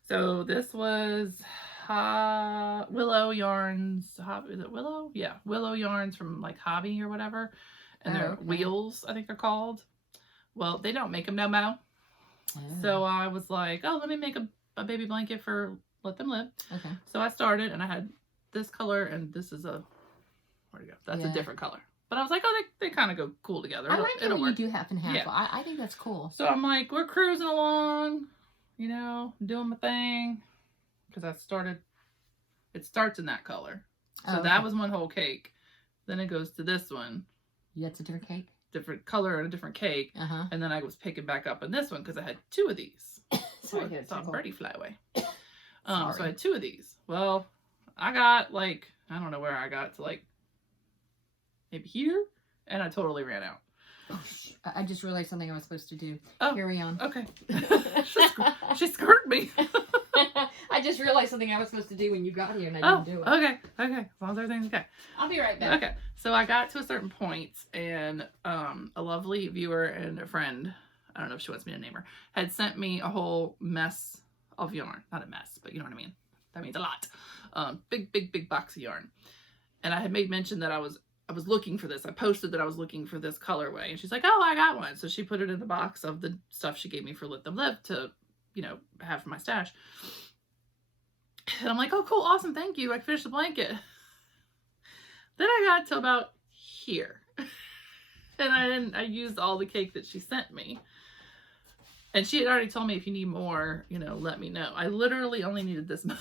So this was Willow yarns. Is it Willow? Yeah, Willow yarns from like Hobby or whatever. And they're wheels, I think they're called. Well, they don't make them no more. Oh. So I was like, oh, let me make a baby blanket for Let Them Live. Okay. So I started and I had this color and this is a, where'd it go? That's a different color. But I was like, oh, they kind of go cool together. I like it when you do half and half. Yeah. I think that's cool. So I'm like, we're cruising along, you know, doing my thing. Because it starts in that color. So that was one whole cake. Then it goes to this one. That's a different cake? Different color and a different cake. And then I was picking back up on this one because I had 2 of these. Sorry, I saw birdie fly away. So I had 2 of these. Well, I got like, I don't know where I got to like, maybe here, and I totally ran out. I just realized something I was supposed to do. Oh, carry on. Okay. She scared me. I just realized something I was supposed to do when you got here, and I didn't do it. Okay. As long as everything's okay. I'll be right back. Okay. So I got to a certain point, and a lovely viewer and a friend, I don't know if she wants me to name her, had sent me a whole mess of yarn. Not a mess, but you know what I mean. That means a lot. Big box of yarn. And I had made mention that I was looking for this. I posted that I was looking for this colorway. And she's like, oh, I got one. So she put it in the box of the stuff she gave me for Let Them Live to, you know, have for my stash. And I'm like, oh, cool. Awesome. Thank you. I finished the blanket. Then I got to about here. And I used all the cake that she sent me. And she had already told me, if you need more, you know, let me know. I literally only needed this much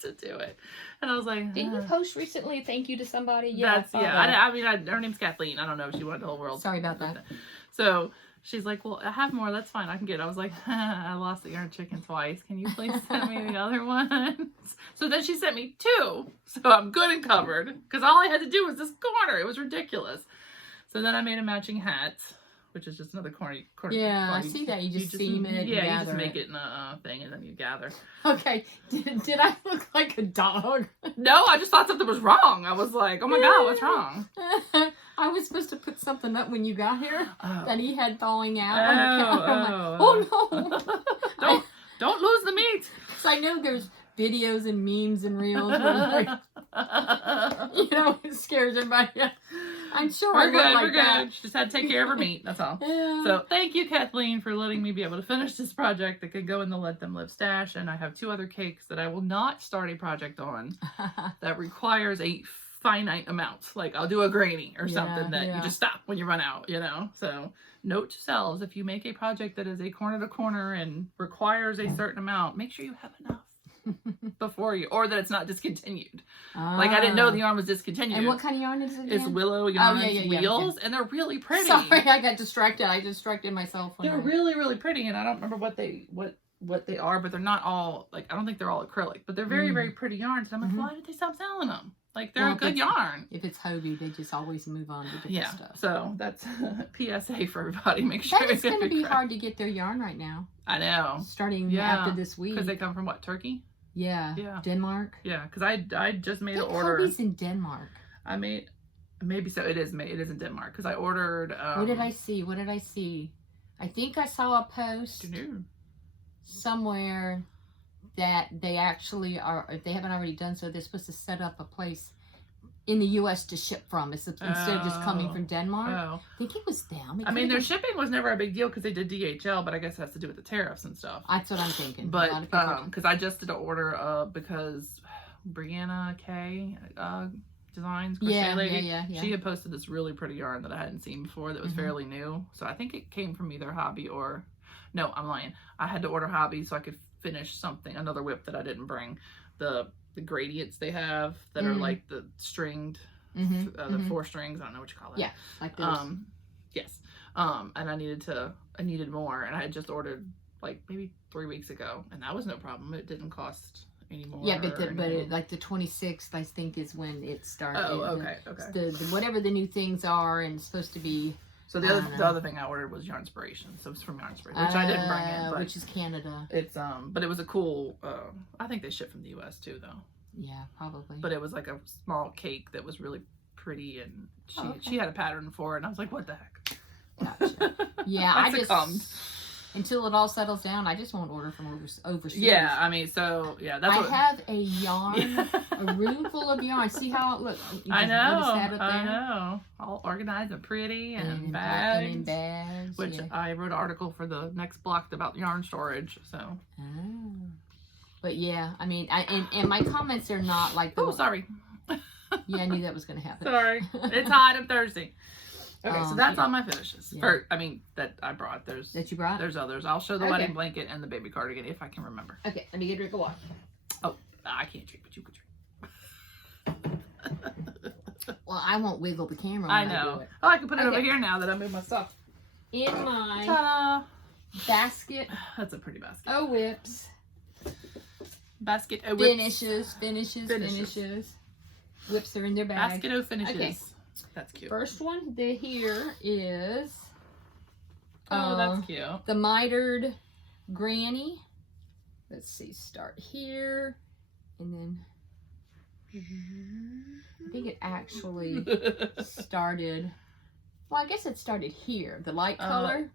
to do it. And I was like, didn't you post recently a thank you to somebody? Yeah, I mean, her name's Kathleen. I don't know if she wanted the whole world. Sorry about that. So she's like, well, I have more. That's fine. I can get it. I was like, I lost the yarn chicken twice. Can you please send me the other ones? So then she sent me 2. So I'm good and covered. Because all I had to do was this corner. It was ridiculous. So then I made a matching hat, which is just another corner. Yeah, I see that. You just seam it. Yeah, you just make it in a thing and then you gather. Okay. Did I look like a dog? No, I just thought something was wrong. I was like, oh my God, what's wrong? I was supposed to put something up when you got here that he had falling out. Oh no. Don't lose the meat. So I know there's videos and memes and reels where, like, you know, it scares everybody. I'm sure we're good. Good. She just had to take care of her meat. That's all. Yeah. So thank you, Kathleen, for letting me be able to finish this project that could go in the Let Them Live stash. And I have 2 other cakes that I will not start a project on that requires a finite amount. Like I'll do a granny or something that you just stop when you run out, you know. So note to selves, if you make a project that is a corner to corner and requires a certain amount, make sure you have enough before you, or that it's not discontinued. Like I didn't know the yarn was discontinued. And what kind of yarn is it again? It's Willow yarn wheels, and they're really pretty. Sorry, I got distracted. I distracted myself. They're really pretty, and I don't remember what they are, but they're not all, like, I don't think they're all acrylic, but they're very pretty yarns. And I'm like, why did they stop selling them? Like, they're a good yarn. If it's Hobie, they just always move on to different stuff. So that's PSA for everybody. Make sure it's going to be hard to get their yarn right now. I know. Starting after this week. Because they come from what, Turkey? Yeah. Denmark. Yeah, because I just made an order. Hobie's in Denmark. I made, maybe so. It is in Denmark because I ordered. What did I see? I think I saw a post somewhere that they actually are, if they haven't already done so, they're supposed to set up a place in the U.S. to ship from instead of just coming from Denmark. I think it was them. I mean, their shipping was never a big deal because they did DHL, but I guess it has to do with the tariffs and stuff. That's what I'm thinking. But because I just did an order because Brianna K Designs, crochet lady, she had posted this really pretty yarn that I hadn't seen before that was fairly new. So I think it came from either Hobby or, no, I'm lying. I had to order Hobby so I could finish another whip that I didn't bring. The gradients they have that are like the stringed, the 4 strings. I don't know what you call it. Yeah, like this. Yes. And I needed more, and I had just ordered like maybe 3 weeks ago, and that was no problem. It didn't cost anymore. Yeah, but like the 26th, I think, is when it started. Oh, okay. The whatever the new things are, and it's supposed to be. So the other thing I ordered was Yarnspiration. So it's from Yarnspiration, which I didn't bring in, but which is Canada. It's but it was a cool. I think they ship from the U.S. too, though. Yeah, probably. But it was like a small cake that was really pretty, and she had a pattern for it, and I was like, what the heck? Gotcha. Yeah, I just until it all settles down, I just won't order from overseas. Yeah, I mean, so yeah, that's. I have a yarn, a room full of yarn. See how it looks? I know. All organized and pretty, and bags. And in bags. Which I wrote an article for the next block about yarn storage. So. Oh. But yeah, I mean, and my comments are not like. Oh, sorry. Yeah, I knew that was going to happen. Sorry, it's hot. I'm thirsty. Okay, so that's all my finishes. Yeah. That I brought. That you brought? There's others. I'll show the wedding blanket and the baby cardigan if I can remember. Okay, let me get a drink of water. Oh, I can't drink, but you can drink. Well, I won't wiggle the camera. I know. I can put it over here now that I moved my stuff. In my basket. That's a pretty basket. Oh, whips. Basket of whips. Finishes. Whips are in their bag. Basket of finishes. Okay. That's cute. First one here is. Oh, that's cute. The mitered granny. Let's see. Start here, and then I think it actually started. Well, I guess it started here. The light color.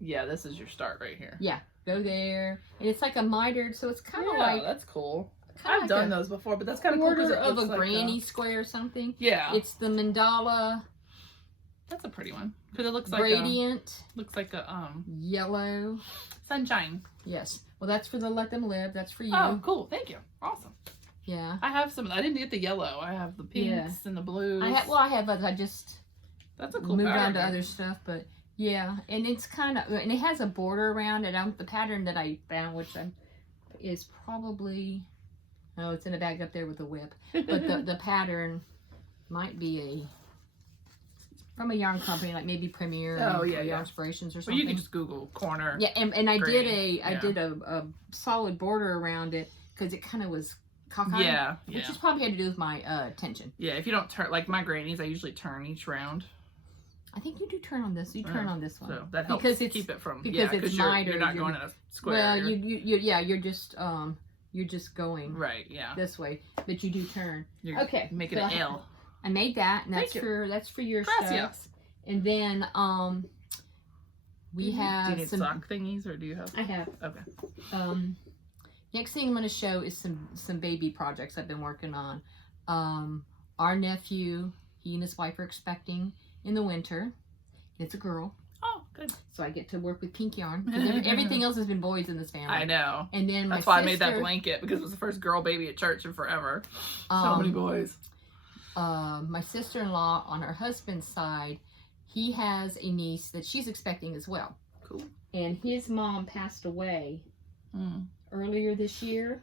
Yeah, this is your start right here. Yeah, go there, and it's like a mitered, so it's kind of like. That's cool. I've done those before, but that's kind of cool because it looks of a like granny square or something. Yeah. It's the mandala. That's a pretty one because it looks like gradient. Looks like a yellow. Sunshine. Yes. Well, that's for the Let Them Live. That's for you. Oh, cool. Thank you. Awesome. Yeah. I have some. I didn't get the yellow. I have the pinks and the blues. I have others. I just. That's a cool. Moved on to other stuff, but yeah, and it's kind of, and it has a border around it. The pattern that I found, which is probably. Oh, it's in a bag up there with the whip. But the pattern might be from a yarn company, like maybe Premier or Yarnspirations or something. Well, you can just Google corner. Yeah, and I did a solid border around it because it kind of was cockeyed. Yeah, which just probably had to do with my tension. Yeah, if you don't turn, like my grannies, I usually turn each round. I think you do turn on this. You turn on this one. So that helps keep it from, because it's mitered. You're not going in a square. Well, you're just going this way, but you do turn. You're making an L. I made that, and that's for your stuff. And then we have do you need sock thingies, or do you have? I have. Okay. Next thing I'm going to show is some baby projects I've been working on. Our nephew, he and his wife are expecting in the winter. It's a girl. Oh, good. So I get to work with pink yarn. Everything else has been boys in this family. I know. And then that's why I made that blanket, because it was the first girl baby at church in forever. So many boys. My sister-in-law on her husband's side, he has a niece that she's expecting as well. Cool. And his mom passed away earlier this year.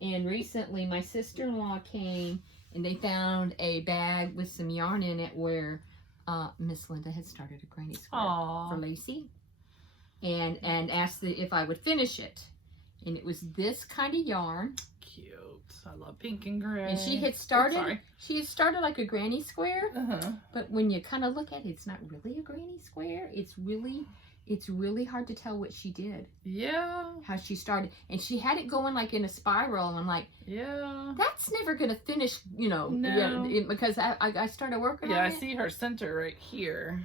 And recently my sister-in-law came and they found a bag with some yarn in it where Miss Linda had started a granny square for Lacey, and asked if I would finish it, and it was this kind of yarn. Cute. I love pink and gray. And she had started. She had started like a granny square. But when you kind of look at it, it's not really a granny square. It's really hard to tell what she did. Yeah. How she started, and she had it going like in a spiral. And I'm like, yeah, that's never gonna finish. No. Because I started working. Yeah, on I it. see her center right here.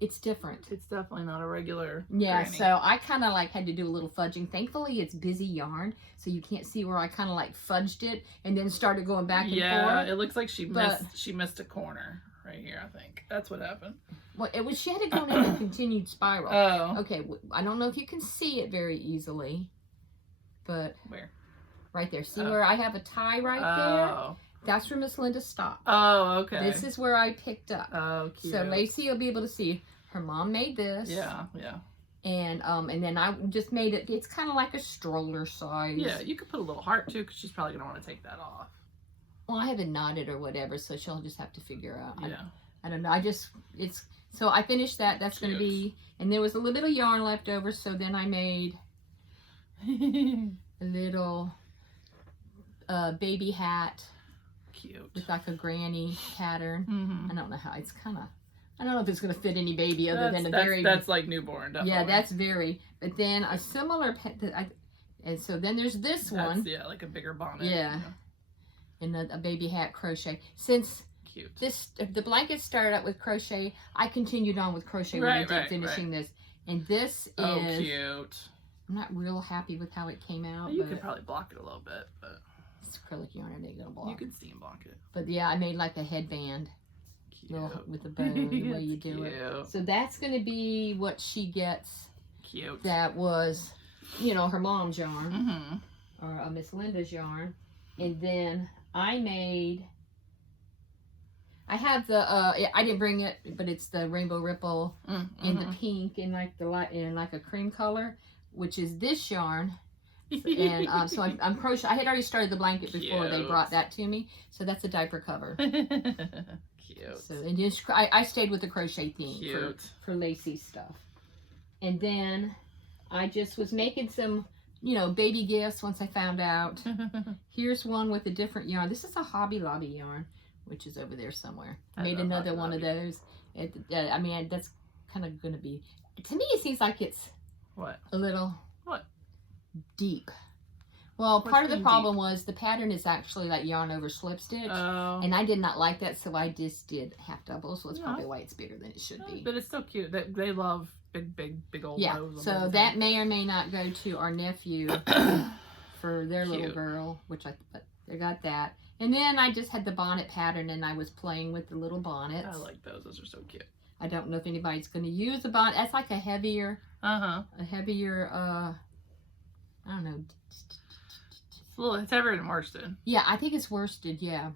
It's different. It's definitely not a regular. Yeah, granny. so I kind of like had to do a little fudging. Thankfully, it's busy yarn, so you can't see where I kind of like fudged it and then started going back and forth. Yeah, it looks like she missed a corner right here. I think that's what happened. Well, it was she had it going in a continued spiral. Oh. Okay, I don't know if you can see it very easily, but where? Right there. See where I have a tie right there? That's where Miss Linda stopped. Oh, okay. This is where I picked up. Oh, cute. So Lacey will be able to see. Her mom made this. Yeah, yeah. And then I just made it. It's kind of like a stroller size. Yeah, you could put a little heart too, because she's probably gonna want to take that off. Well, I haven't knotted or whatever, so she'll just have to figure out. Yeah. I don't know. So I finished that. That's going to be, and there was a little bit of yarn left over, so then I made a little baby hat. Cute. With like a granny pattern. Mm-hmm. I don't know how, it's kind of, I don't know if it's going to fit any baby other than a very. That's like newborn, definitely. Yeah, that's very, but then a similar, and so then there's this one. Yeah, like a bigger bonnet. Yeah. And a baby hat crochet. Since cute. The blanket started out with crochet, I continued on with crochet when I did finishing this. And this is. Oh, cute. I'm not real happy with how it came out. You could probably block it a little bit, but. It's acrylic yarn, I ain't gonna block. You could seam block it. But yeah, I made like a headband. Cute. With a bow, the way you do it. So that's gonna be what she gets. Cute. That was, her mom's yarn. Or Miss Linda's yarn. And then I have the, I didn't bring it, but it's the Rainbow Ripple in the pink and like the light in like a cream color, which is this yarn. And so I'm crocheting. I had already started the blanket before they brought that to me, so that's a diaper cover. Cute. So and just I stayed with the crochet theme for Lacey's stuff, and then I just was making some baby gifts once I found out. Here's one with a different yarn. This is a Hobby Lobby yarn, which is over there somewhere. I made another one of those. I mean that's kind of going to be. To me, it seems like it's a little. Deep. Well, part of the problem was the pattern is actually like yarn over slip stitch, and I did not like that, so I just did half double. So it's probably why it's bigger than it should be. But it's still cute. They love big old. Yeah. So that may or may not go to our nephew for their little girl, but they got that. And then I just had the bonnet pattern, and I was playing with the little bonnets. I like those. Those are so cute. I don't know if anybody's going to use a bonnet. That's like a heavier. I don't know. It's heavier than worsted. Yeah, I think it's worsted, yeah.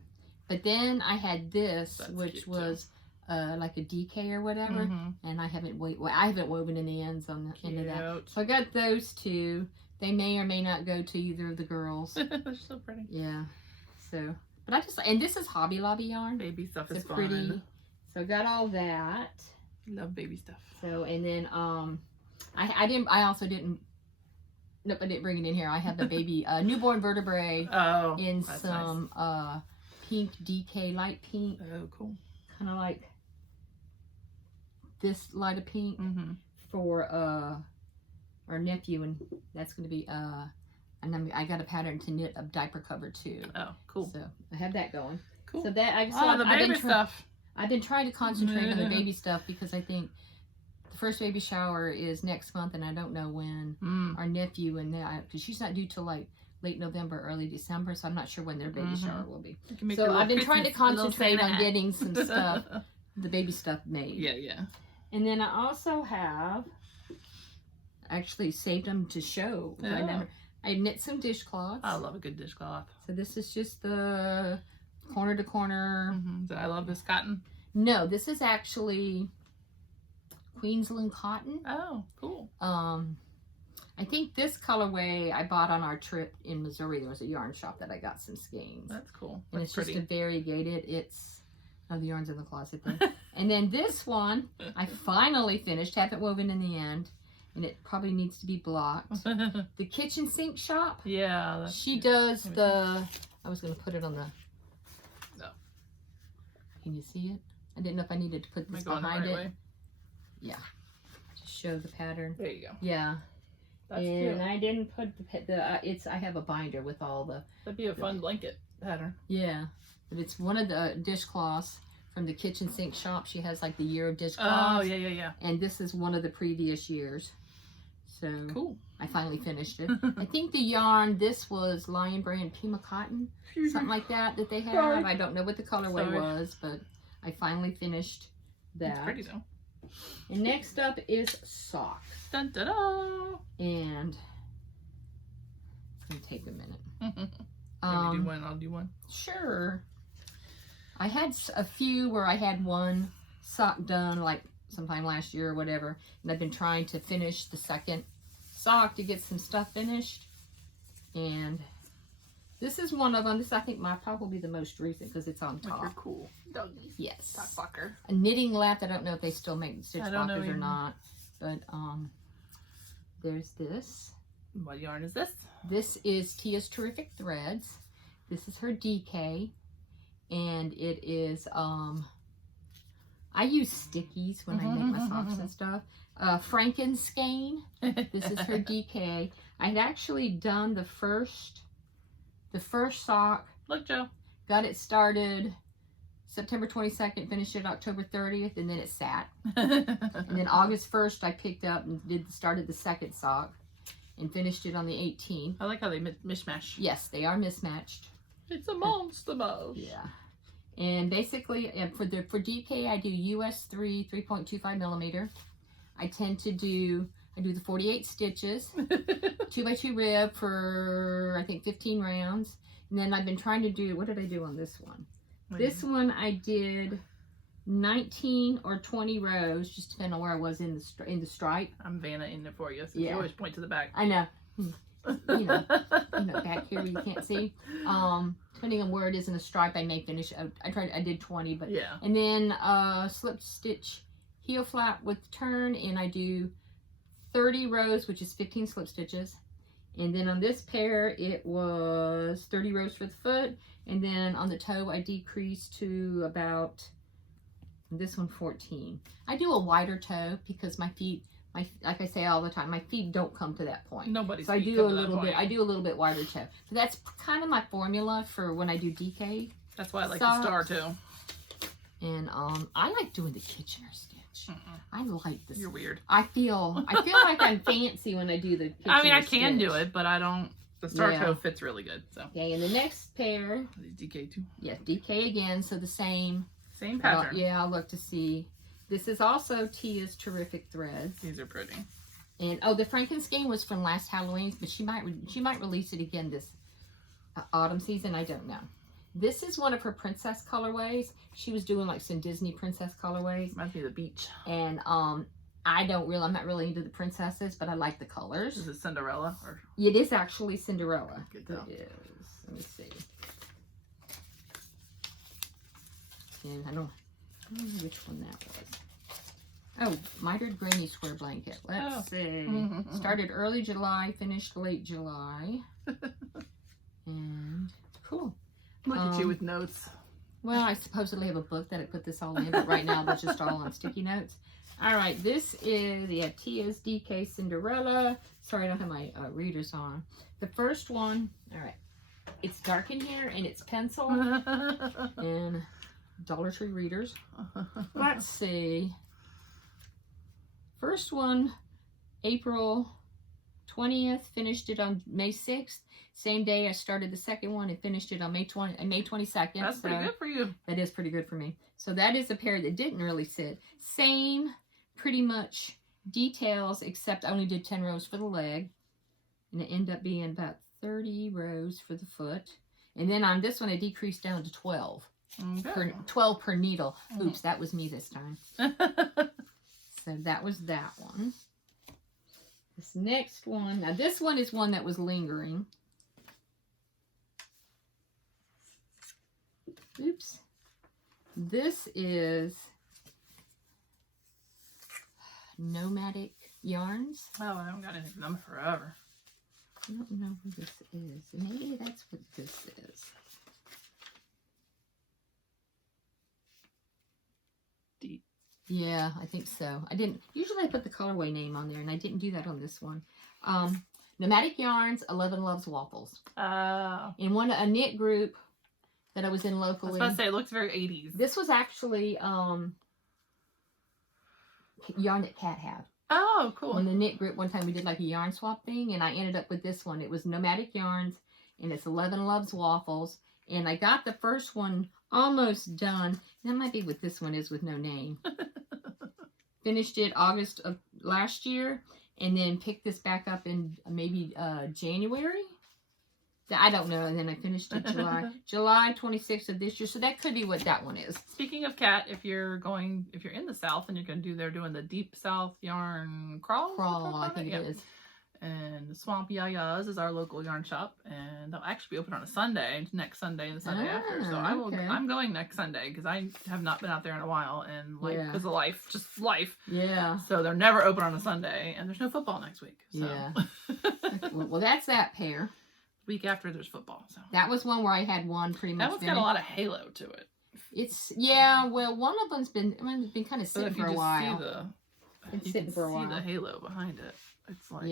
But then I had this, which was like a DK or whatever, and I haven't woven in the ends on the end of that. So I got those two. They may or may not go to either of the girls. They're so pretty. Yeah. So, but and this is Hobby Lobby yarn. Baby stuff is fun. Pretty. So I got all that. Love baby stuff. So and then I didn't bring it in here. I have the baby newborn vertebrae in some pink DK, light pink. Oh, cool. Kind of like this light of pink for our nephew, and that's going to be and then I got a pattern to knit a diaper cover too. Oh, cool. So I have that going. Cool. So that the baby stuff. I've been trying to concentrate on the baby stuff because I think the first baby shower is next month, and I don't know when our nephew and that, because she's not due till like late November, early December, so I'm not sure when their baby shower will be. So I've been trying to concentrate on getting some stuff, the baby stuff made. Yeah. And then I also have actually saved them to show. I knit some dishcloths. I love a good dishcloth. So this is just the corner to corner. I love this cotton. No, this is actually Queensland cotton. Oh, cool. I think this colorway I bought on our trip in Missouri. There was a yarn shop that I got some skeins. That's cool. And it's pretty. Just a variegated. The yarn's in the closet there. And then this one I finally finished. Haven't woven in the end. and it probably needs to be blocked. The kitchen sink shop. Yeah. She does the. I was going to put it on the. No. Can you see it? I didn't know if I needed to put this behind it. Way? Yeah. To show the pattern. There you go. Yeah. That's and cute. I didn't put the I have a binder with all the. That'd be a fun blanket pattern. Yeah, but it's one of the dishcloths from the kitchen sink shop. She has like the year of dishcloths. Oh yeah. And this is one of the previous years. So cool. I finally finished it. I think the yarn. This was Lion Brand Pima Cotton, something like that they have. Sorry. I don't know what the colorway was, but I finally finished that. It's pretty though. And next up is socks. Dun, dun, dun. And it's gonna take a minute. Let me do one. I'll do one. Sure. I had a few where I had one sock done like sometime last year or whatever, and I've been trying to finish the second sock to get some stuff finished. And this is one of them. This I think probably the most recent because it's on top. You're cool. Doggy. Yes. That fucker. A knitting lap. I don't know if they still make stitch blockers or not, but there's this. What yarn is this? This is Tia's Terrific Threads. This is her DK, and it is I use stickies when I make my socks and stuff. Frankenskein. This is her DK. I'd actually done the first sock. Look, Joe. Got it started September 22nd, finished it October 30th, and then it sat. And then August 1st, I picked up and started the second sock and finished it on the 18th. I like how they mishmash. Yes, they are mismatched. It's a monster mash. Yeah. And basically, for DK, I do US 3.25 millimeter. I do the 48 stitches, 2x2 rib for, I think, 15 rounds. And then I've been trying to do, what did I do on this one? This one I did 19 or 20 rows, just depending on where I was in the stripe. I'm Vanna in there for you, so you always point to the back. I know. You know, back here you can't see. Depending on where it is in the stripe, I may finish. I did 20, but yeah. And then slip stitch heel flap with turn, and I do 30 rows, which is 15 slip stitches. And then on this pair, it was 30 rows for the foot, and then on the toe, I decreased to about this one 14. I do a wider toe because my feet. Like I say all the time, my feet don't come to that point. Nobody's so I do a little bit. I do a little bit wider toe. So that's kind of my formula for when I do DK. That's why I like the star too. And I like doing the Kitchener stitch. I like this. You're weird. I feel like I'm fancy when I do the Kitchener I mean, I can stitch. do it, but I don't. The star toe fits really good. So. Okay, and the next pair. These DK too. Yeah, DK again. So the same. Same pattern. Yeah, I'll look to see. This is also Tia's Terrific Threads. These are pretty. And the Frankenskein was from last Halloween, but she might release it again this autumn season. I don't know. This is one of her princess colorways. She was doing like some Disney princess colorways. Reminds me of the beach. And I'm not really into the princesses, but I like the colors. Is it Cinderella or? It is actually Cinderella. Good it is. Let me see. And I don't know which one that was. Oh, mitered granny square blanket. Let's see. Started early July, finished late July. And cool. Look at you with notes. Well, I supposedly have a book that I put this all in, but right now they're just all on sticky notes. All right, this is Tia's DK Cinderella. Sorry, I don't have my readers on. The first one, all right, it's dark in here and it's pencil and Dollar Tree readers. Let's see. First one, April 20th, finished it on May 6th. Same day I started the second one and finished it on May 22nd. That's pretty good for you. That is pretty good for me. So that is a pair that didn't really sit. Same, pretty much details, except I only did 10 rows for the leg. And it ended up being about 30 rows for the foot. And then on this one, I decreased down to 12. Okay. 12 per needle. Oops, that was me this time. So that was that one. This next one, now this one is one that was lingering. Oops. This is Nomadic Yarns. Oh, I haven't got anything from them forever. I don't know what this is. Maybe that's what this is. Deep. Yeah, I think so. I didn't. Usually I put the colorway name on there, and I didn't do that on this one. Nomadic Yarns, 11 Loves Waffles. In a knit group that I was in locally. I was about to say, it looks very 80s. This was actually yarn that Kat had. Oh, cool. In the knit group, one time we did like a yarn swap thing, and I ended up with this one. It was Nomadic Yarns, and it's 11 Loves Waffles. And I got the first one almost done. That might be what this one is with no name. Finished it August of last year, and then picked this back up in maybe January. I don't know. And then I finished it July 26th of this year. So that could be what that one is. Speaking of Kat, if you're in the South and they're doing the Deep South Yarn Crawl. I think it is. And Swamp Yaya's is our local yarn shop, and they'll actually be open on a Sunday, next Sunday and the Sunday after. So I'm going next Sunday because I have not been out there in a while, and because of life. Yeah. So they're never open on a Sunday, and there's no football next week. So. Yeah. Well, that's that pair. Week after there's football. So that was one where I had one pretty much. That one's got a lot of halo to it. Well, one of them's been kind of sitting for a while. You can see the halo behind it. It's like, I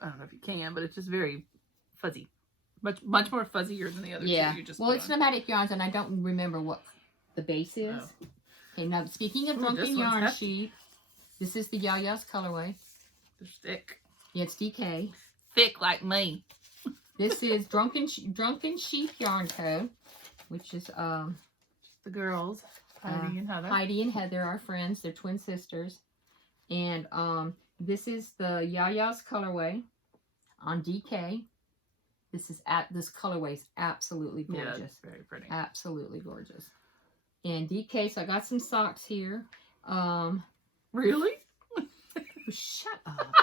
don't know if you can, but it's just very fuzzy. Much more fuzzier than the other two you just Well, it's Nomadic Yarns, and I don't remember what the base is. Oh. Okay, now speaking of Drunken Yarn Sheep, this is the Yaya's colorway. They're thick. Yeah, it's DK. Thick like me. This is Drunken Sheep Yarn Co., which is the girls, Heidi and Heather. Heidi and Heather, our friends. They're twin sisters. And this is the Yaya's colorway on DK. This colorway is absolutely gorgeous. Yeah, it's very pretty. Absolutely gorgeous. And DK, so I got some socks here. Really? Shut up.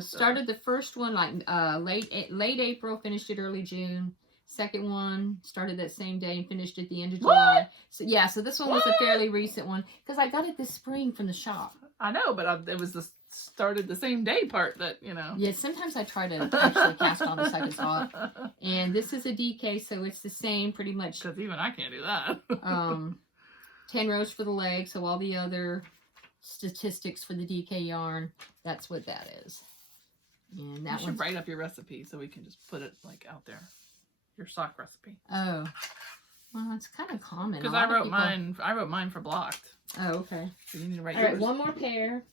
Started the first one like late April, finished it early June. Second one started that same day and finished at the end of July. So so this one was a fairly recent one because I got it this spring from the shop. I know, but it was the started the same day part that Yeah, sometimes I try to actually cast on the second thought. And this is a DK, so it's the same pretty much. Because even I can't do that. 10 rows for the leg, so all the other statistics for the DK yarn, that's what that is. And that you should write up your recipe so we can just put it like out there. Your sock recipe. Oh, well, it's kind of common. Because I wrote mine for Blocked. Oh, okay. So you need to write yours. All right, one more pair.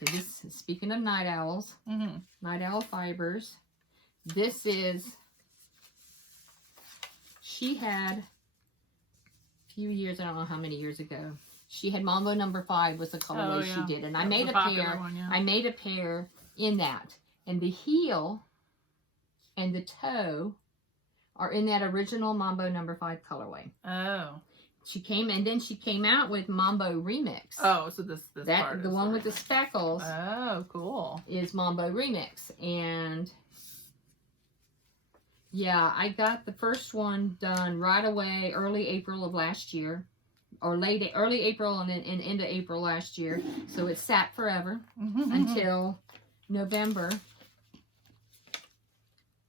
So this, speaking of night owls, Night Owl Fibers. This is. She had a few years. I don't know how many years ago. She had Mambo number 5 was the colorway she did, and I made a pair. One, I made a pair in that, and the heel and the toe are in that original Mambo number 5 colorway. Oh. She came out with Mambo Remix. Oh, so this part the one with the speckles. Oh, cool. Is Mambo Remix, and yeah, I got the first one done right away, early April of last year, or early April and then into April last year. So it sat forever until November,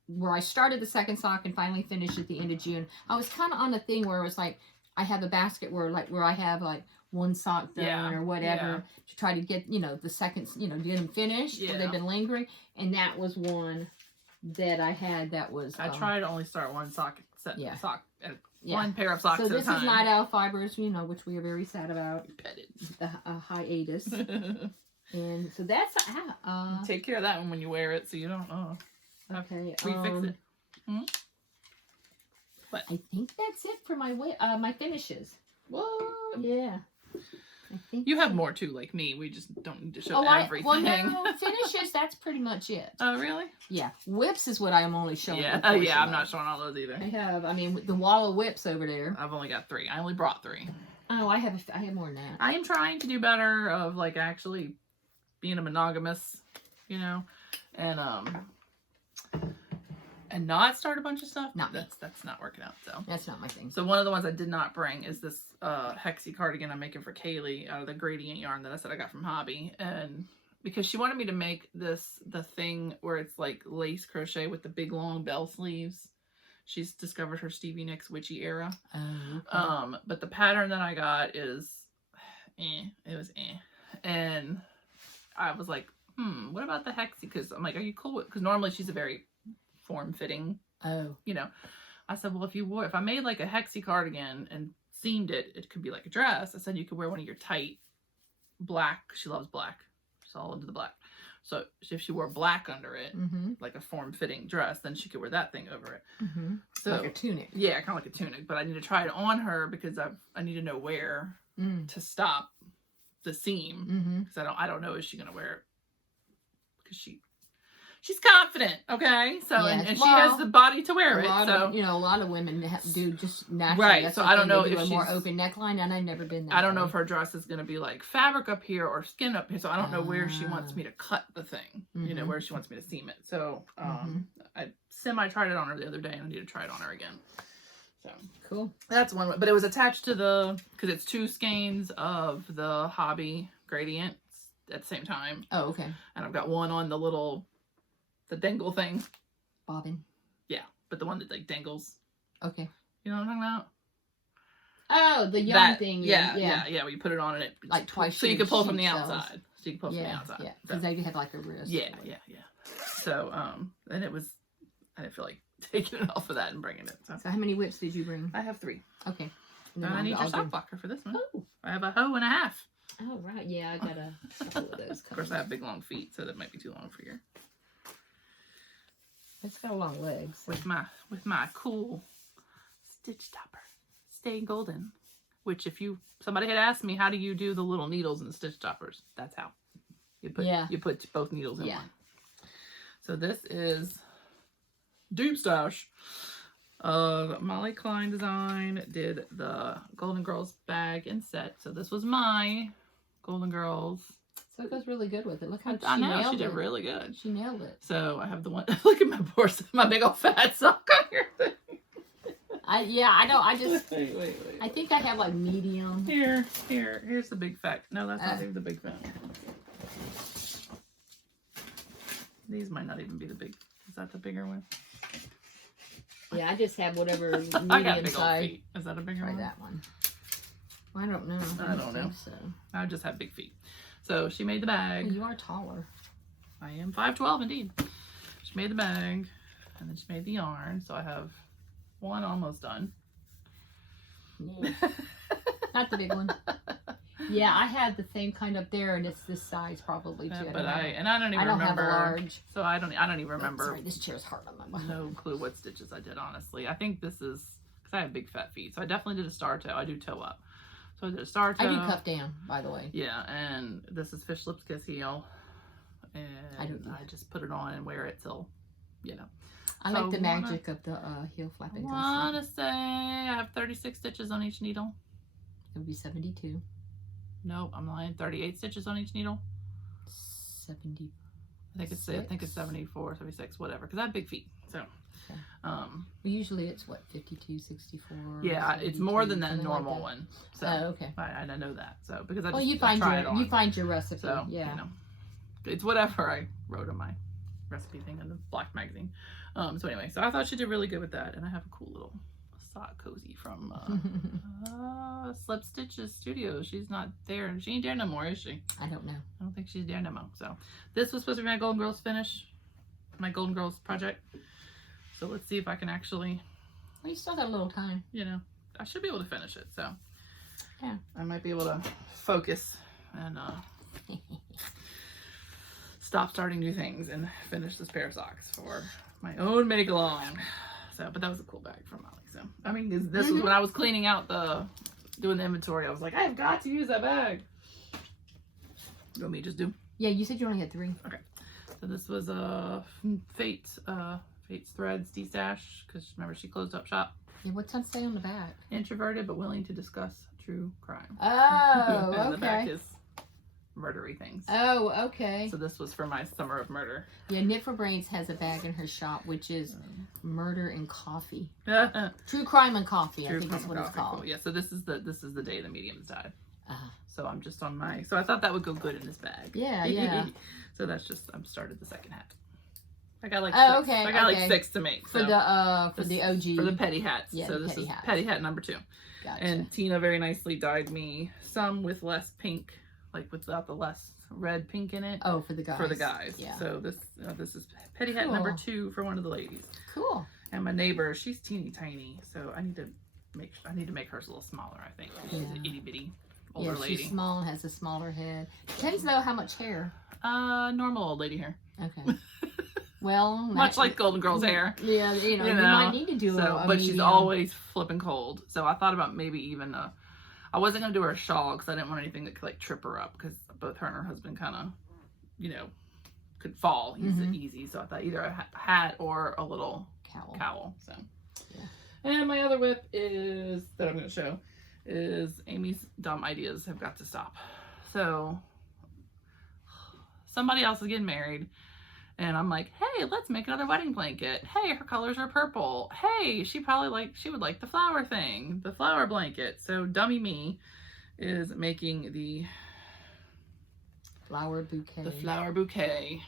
where I started the second sock and finally finished at the end of June. I was kind of on a thing where it was like, I have a basket where I have like one sock done or whatever to try to get, the seconds, get them finished where they've been lingering. And that was one that I had that was... I try to only start one sock, one pair of socks at a time. So this is Night Owl Fibers, which we are very sad about. The hiatus. And so that's... take care of that one when you wear it so you don't... Okay. Refix it. What? I think that's it for my my finishes. What? Yeah. I think you have more too, like me. We just don't need to show everything. Well, no, finishes. That's pretty much it. Oh, really? Yeah. Whips is what I'm only showing. Yeah. I'm not showing all those either. I have. The wall of whips over there. I've only got 3. I only brought 3. Oh, I have more than that. I am trying to do better of like actually being a monogamous, and and not start a bunch of stuff. Not me. That's not working out. So that's not my thing. So one of the ones I did not bring is this Hexie cardigan I'm making for Kaylee out of the gradient yarn that I said I got from Hobby, and because she wanted me to make the thing where it's like lace crochet with the big long bell sleeves. She's discovered her Stevie Nicks witchy era. Okay. But the pattern that I got is it was and I was like, what about the Hexie? Because I'm like, are you cool with, because normally she's a very form-fitting, you know. I said, well, if I made like a Hexie cardigan and seamed it, it could be like a dress. I said you could wear one of your tight black, she loves black, she's all into the black. So if she wore black under it, like a form-fitting dress, then she could wear that thing over it. So like a tunic. Yeah, kind of like a tunic. But I need to try it on her because I need to know where to stop the seam, because I don't know, is she gonna wear it, because she's confident, okay? So and she has the body to wear it. So a lot of women do just naturally. Right. That's so I don't know if she's she's more open neckline, and I've never been that. I don't know if her dress is gonna be like fabric up here or skin up here. So I don't know where she wants me to cut the thing. You know, where she wants me to seam it. So I tried it on her the other day, and I need to try it on her again. So cool. That's one way. But it was attached to because it's 2 skeins of the Hobby gradient at the same time. Oh, okay. And I've got one on the dangle thing. Bobbin. Yeah, but the one that like dangles. Okay. You know what I'm talking about? Oh, the yarn thing. Yeah. Where you put it on and it like twice. So you can pull from the outside. So you can pull from the outside. Yeah, because they have like a wrist. Yeah. So and it was, I didn't feel like taking it off of that and bringing it. So how many whips did you bring? I have 3. Okay. And I need your sock blocker for this one. Oh. I have a hoe and a half. Oh, right. Yeah, I got a couple of those. Of course, I have big, long feet, so that might be too long for your... It's got long legs. So. With my cool stitch topper. Stay golden. Which, if somebody had asked me, how do you do the little needles and the stitch toppers? That's how. You put both needles in one. So this is Deep Stash. Molly Klein Design did the Golden Girls bag and set. So this was my Golden Girls. So it goes really good with it. Look how she did really good. She nailed it. So I have the one. Look at my big old fat sock on your thing. I know. I just wait. I think I have like medium. Here's the big fat. No, that's not even the big fat. These might not even be the big. Is that the bigger one? Yeah, I just have whatever I got medium big size. old feet. Is that a bigger one? That one. Well, I don't know. I don't know. So. I just have big feet. So she made the bag. Well, you are taller. I am 5'12" indeed. She made the bag, and then she made the yarn. So I have one almost done. Yeah. Not the big one. Yeah, I had the same kind up there, and it's this size probably too. But I don't even remember. Have a large. So I don't even remember. Sorry, this chair's hard on my body. No clue what stitches I did, honestly. I think this is because I have big fat feet, so I definitely did a star toe. I do toe up, so I did a star toe. I do cuff down, by the way. Yeah, and this is Fish Lips Kiss Heel, and I just put it on and wear it till, I like the magic of the heel flapping. I want to say I have 36 stitches on each needle. It would be 72. Nope, I'm lying. 38 stitches on each needle. 70. I think it's 74, 76, whatever. Because I have big feet. So, okay. Well, usually it's what, 52, 64. Yeah, it's more than that normal like that. one. So, okay. I know that. So because you find your recipe. So, yeah. It's whatever I wrote on my recipe thing in the Black magazine. So anyway, so I thought she did really good with that, and I have a cool little sock cozy from Slip Stitches Studios. She's not there. She ain't there no more, is she? I don't know. I don't think she's there no more. So this was supposed to be my Golden Girls finish, my Golden Girls project. So let's see if I can actually. Well, you still got a little time. I should be able to finish it. So yeah, I might be able to focus and stop starting new things and finish this pair of socks for my own make along. So, but that was a cool bag from Molly. So, I mean, this was when I was cleaning out doing the inventory. I was like, I've got to use that bag. You want me to just do? Yeah, you said you only had 3. Okay. So this was Fate's Threads D-Stash, because remember she closed up shop. Yeah, what's that say on the back? Introverted but willing to discuss true crime. Oh, and okay. the back is murdery things. Oh, okay. So this was for my summer of murder. Yeah, Knit for Brains has a bag in her shop, which is murder and coffee. True crime and coffee, I think that's what it's called. Cool. Yeah, so this is the day the mediums died. So I'm just on my, so I thought that would go good in this bag. Yeah, yeah. So that's just, I've started the second hat. I got like six. I got like 6 to make. So for the OG. For the petty hats. Yeah, so this is petty hat number 2. Gotcha. And Tina very nicely dyed me some with less pink, like without the less red pink in it. Oh, for the guys. For the guys. Yeah. So this is petty hat number 2 for one of the ladies. Cool. And my neighbor, she's teeny tiny, so I need to make hers a little smaller. I think she's an itty bitty older lady. She's small and has a smaller head. Depends though how much hair. Normal old lady hair. Okay. Well, much like Golden Girl's hair. Yeah, you might need to do but medium. She's always flipping cold. So I thought about maybe even I wasn't gonna do her a shawl because I didn't want anything that could like trip her up because both her and her husband kind of, could fall easy. So I thought either a hat or a little cowl. So, and my other whip is that I'm gonna show is Amy's dumb ideas have got to stop. So somebody else is getting married. And I'm like, hey, let's make another wedding blanket. Hey, her colors are purple. Hey, she would like the flower thing, the flower blanket. So dummy me is making the flower bouquet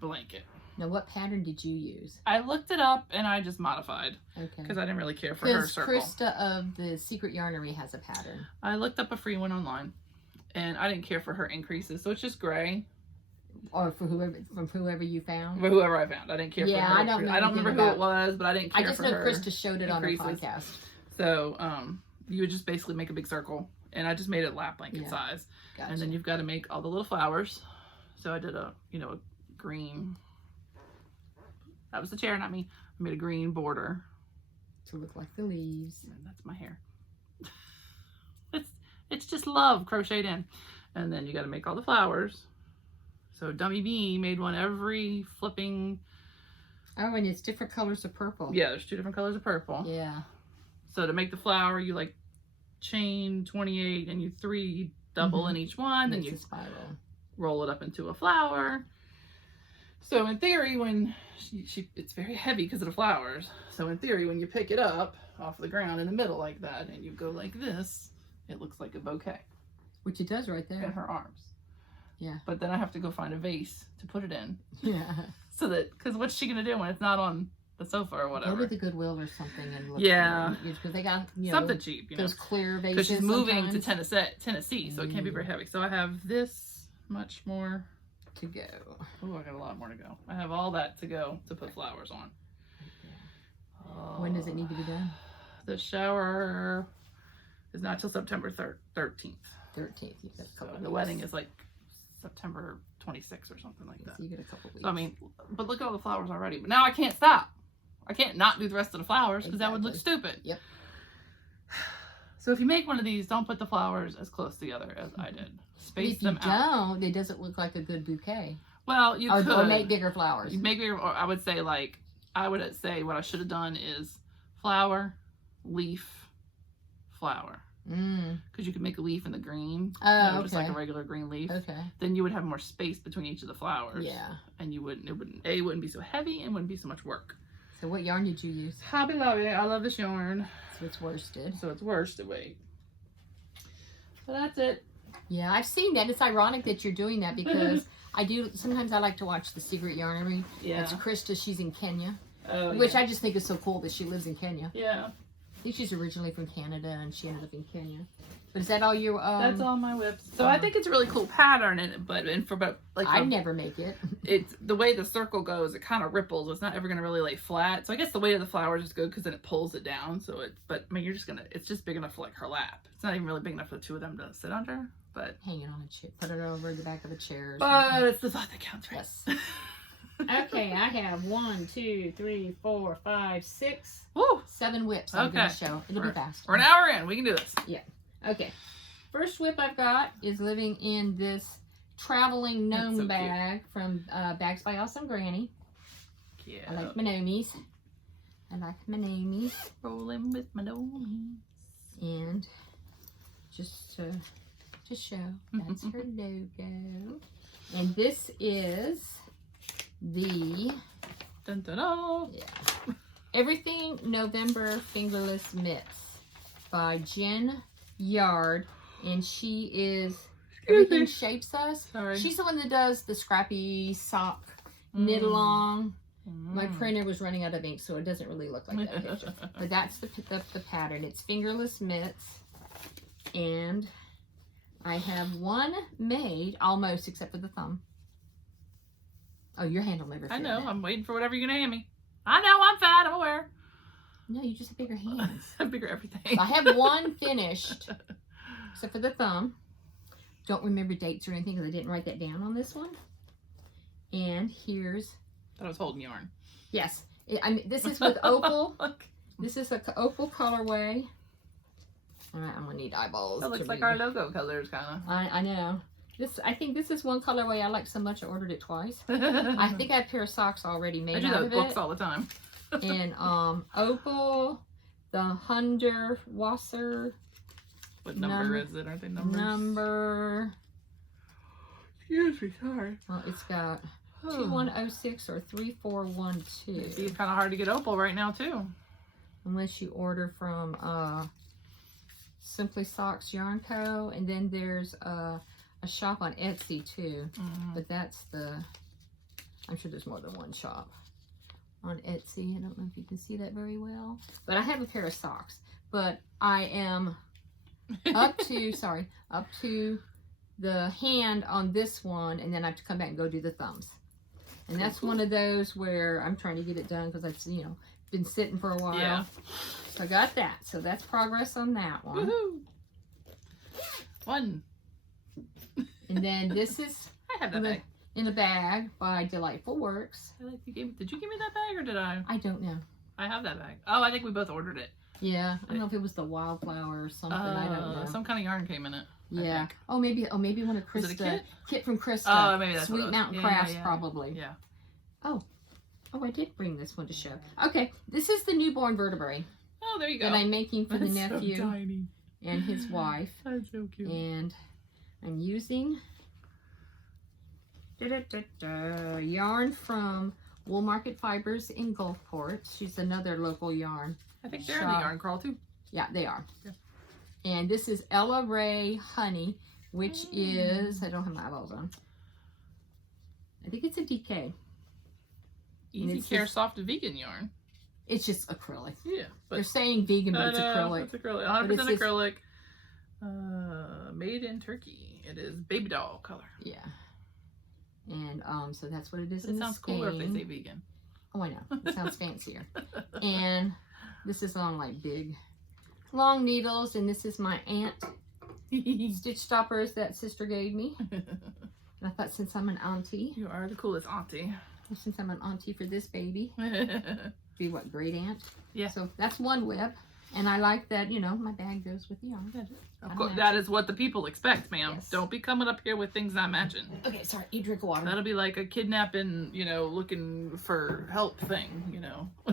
blanket. Now, what pattern did you use? I looked it up and I just modified. Okay. Because I didn't really care for her circle. Krista of the Secret Yarnery has a pattern. I looked up a free one online, and I didn't care for her increases, so it's just gray. Or from whoever you found? For whoever I found. I didn't care for her. I don't remember who it was, but I didn't care for her. I just know Krista showed it increases. On her podcast. So, you would just basically make a big circle, and I just made it lap blanket size. Gotcha. And then you've got to make all the little flowers. So I did a green. That was the chair, not me. I made a green border. To look like the leaves. And that's my hair. It's just love crocheted in. And then you got to make all the flowers. So Dummy B made one every flipping. Oh, and it's different colors of purple. Yeah, there's 2 different colors of purple. Yeah. So to make the flower, you chain 28 and you 3 double in each one. Then you spiral. Roll it up into a flower. So in theory, when it's very heavy because of the flowers. So in theory, when you pick it up off the ground in the middle like that, and you go like this, it looks like a bouquet. Which it does right there. In her arms. Yeah. But then I have to go find a vase to put it in. Yeah. So that, because what's she going to do when it's not on the sofa or whatever? Go to the Goodwill or something and look. Yeah. Because they got, something cheap, those clear vases. Because she's moving to Tennessee, so it can't be very heavy. So I have this much more to go. Oh, I got a lot more to go. I have all that to go to put flowers on. When does it need to be done? The shower is not till September 13th. 13th. You've got a couple weeks. The wedding is September 26th or something like that. So you get a couple weeks. So but look at all the flowers already. But now I can't stop. I can't not do the rest of the flowers because that would look stupid. Yep. So if you make one of these, don't put the flowers as close together as I did. Space them out. If you don't, it doesn't look like a good bouquet. Well, you could. Or make bigger flowers. Make bigger, or I would say what I should have done is flower, leaf, flower. Because you could make a leaf in the green. Oh, just like a regular green leaf. Okay. Then you would have more space between each of the flowers. Yeah. And it wouldn't be so heavy and wouldn't be so much work. So what yarn did you use? Hobby Lobby. I love this yarn. So it's worsted. Wait. So that's it. Yeah, I've seen that. It's ironic that you're doing that because sometimes I like to watch The Secret Yarnery. Yeah. It's Krista. She's in Kenya. Oh, which I just think is so cool that she lives in Kenya. Yeah. I think she's originally from Canada and she ended up in Kenya. But is that all you? That's all my whips. So I think it's a really cool pattern, I never make it. It's the way the circle goes. It kind of ripples. It's not ever going to really lay flat. So I guess the weight of the flowers is good because then it pulls it down. So it's just big enough for her lap. It's not even really big enough for the 2 of them to sit under. But hang it on a chair. Put it over the back of a chair. But it's the thought that counts, right? Yes. Okay, I have 1, 2, 3, 4, 5, 6, Woo! 7 whips. I'm going to show. It'll be fast. We're an hour in. We can do this. Yeah. Okay. First whip I've got is living in this traveling gnome bag from Bags by Awesome Granny. Yeah. I like my gnomies. Rolling with my gnomies. And just to to show. That's her logo. And this is the dun, dun, dun. Yeah. Everything November Fingerless Mitts by Jen Yard. And she is Everything Shapes Us. Sorry. She's the one that does the scrappy sock knit along. My printer was running out of ink, so it doesn't really look like that picture. But that's the pattern. It's fingerless mitts. And I have one made, almost, except for the thumb. Oh, your hand will never fit. I know. That. I'm waiting for whatever you're going to hand me. I know. I'm fat. I'm aware. No, you just have bigger hands. I have bigger everything. So I have one finished, except for the thumb. Don't remember dates or anything because I didn't write that down on this one. And here's... I was holding yarn. Yes. This is with opal. This is an opal colorway. All right, I'm going to need eyeballs. That looks like our logo colors, kind of. I know. I think this is one colorway I like so much I ordered it twice. I think I have a pair of socks already made out of it. I do those books all the time. And opal, the Hunder Wasser. What number is it? Aren't they numbers? Number. Excuse me, sorry. Well, it's got 2106 or 3412. See, it's kind of hard to get opal right now too. Unless you order from Simply Socks Yarn Co. And then there's a shop on Etsy too. But that's I'm sure there's more than one shop on Etsy. I don't know if you can see that very well. But I have a pair of socks. But I am up to the hand on this one, and then I have to come back and go do the thumbs. And that's one of those where I'm trying to get it done because I've been sitting for a while. Yeah. So I got that. So that's progress on that one. Woohoo! One. And then this is I have that bag. In a bag by Delightful Works. Did you give me that bag or did I? I don't know. I have that bag. Oh, I think we both ordered it. Yeah, I don't know if it was the wildflower or something. I don't know. Some kind of yarn came in it. Yeah. Oh, maybe one of Krista. Was it a kit from Krista. Oh, maybe that's Sweet Mountain Crafts, probably. Yeah. Oh, I did bring this one to show. Okay, this is the newborn vertebrae. Oh, there you go. That I'm making for the That's nephew so tiny. And his wife. That's so cute. And I'm using yarn from Wool Market Fibers in Gulfport. She's another local yarn. I think they're in the yarn crawl too. Yeah, they are. Yeah. And this is Ella Ray Honey, which is, I don't have my eyeballs on. I think it's a DK. Easy Care Soft Vegan yarn. It's just acrylic. Yeah. They're saying vegan, but it's acrylic. It's acrylic. 100% acrylic. Made in Turkey. It is baby doll color. Yeah. And so that's what it is. It sounds cooler if they say vegan. Oh, I know. It sounds fancier. And this is on like big, long needles. And this is my aunt stitch stoppers that sister gave me. And I thought since I'm an auntie. You are the coolest auntie. Since I'm an auntie for this baby. Be what, great aunt? Yeah. So that's one whip. And I like that, my bag goes with the yarn. Of course, that is what the people expect, ma'am. Yes. Don't be coming up here with things not matching. Okay, sorry. You drink water. That'll be like a kidnapping, looking for help thing,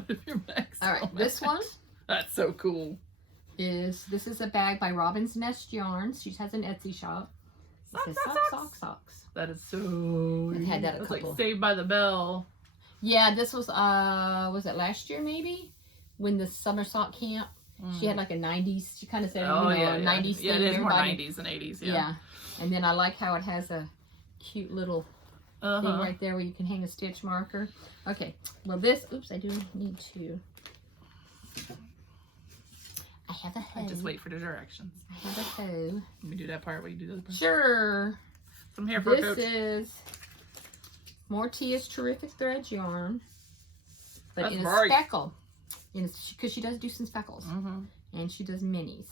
If your bag's all right, this one. That's so cool. This is a bag by Robin's Nest Yarns. She has an Etsy shop. It says socks. That is so. I had that a couple. Like Saved by the Bell. Yeah, this was it last year maybe? When the summer sock camp. She had like a 90s, she kind of said, 90s thing. Yeah, it is more 90s than 80s, yeah. And then I like how it has a cute little thing right there where you can hang a stitch marker. Okay, well I do need to. I have a hoe. Just wait for the directions. I have a hoe. Let me do that part while you do the other part. Sure. From here for This is more Tia's Terrific Threads yarn, but That's in a bright. speckle. Because she does do some speckles. And she does minis.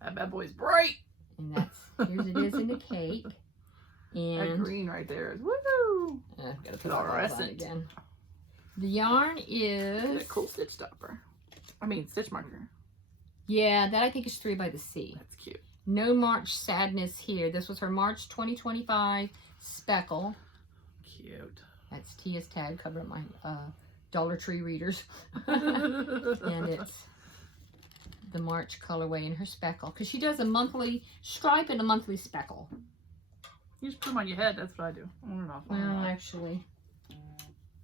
That bad boy's bright. And here's it is in the cake. And that green right there is woo! Gotta put all on again. The yarn is a cool stitch stopper. Stitch marker. Yeah, that I think is 3 by the Sea. That's cute. No March sadness here. This was her March 2025 speckle. Cute. That's Tia's tag covering my Dollar Tree readers. And it's the March colorway in her speckle. Because she does a monthly stripe and a monthly speckle. You just put them on your head. That's what I do. On and off. Well, actually,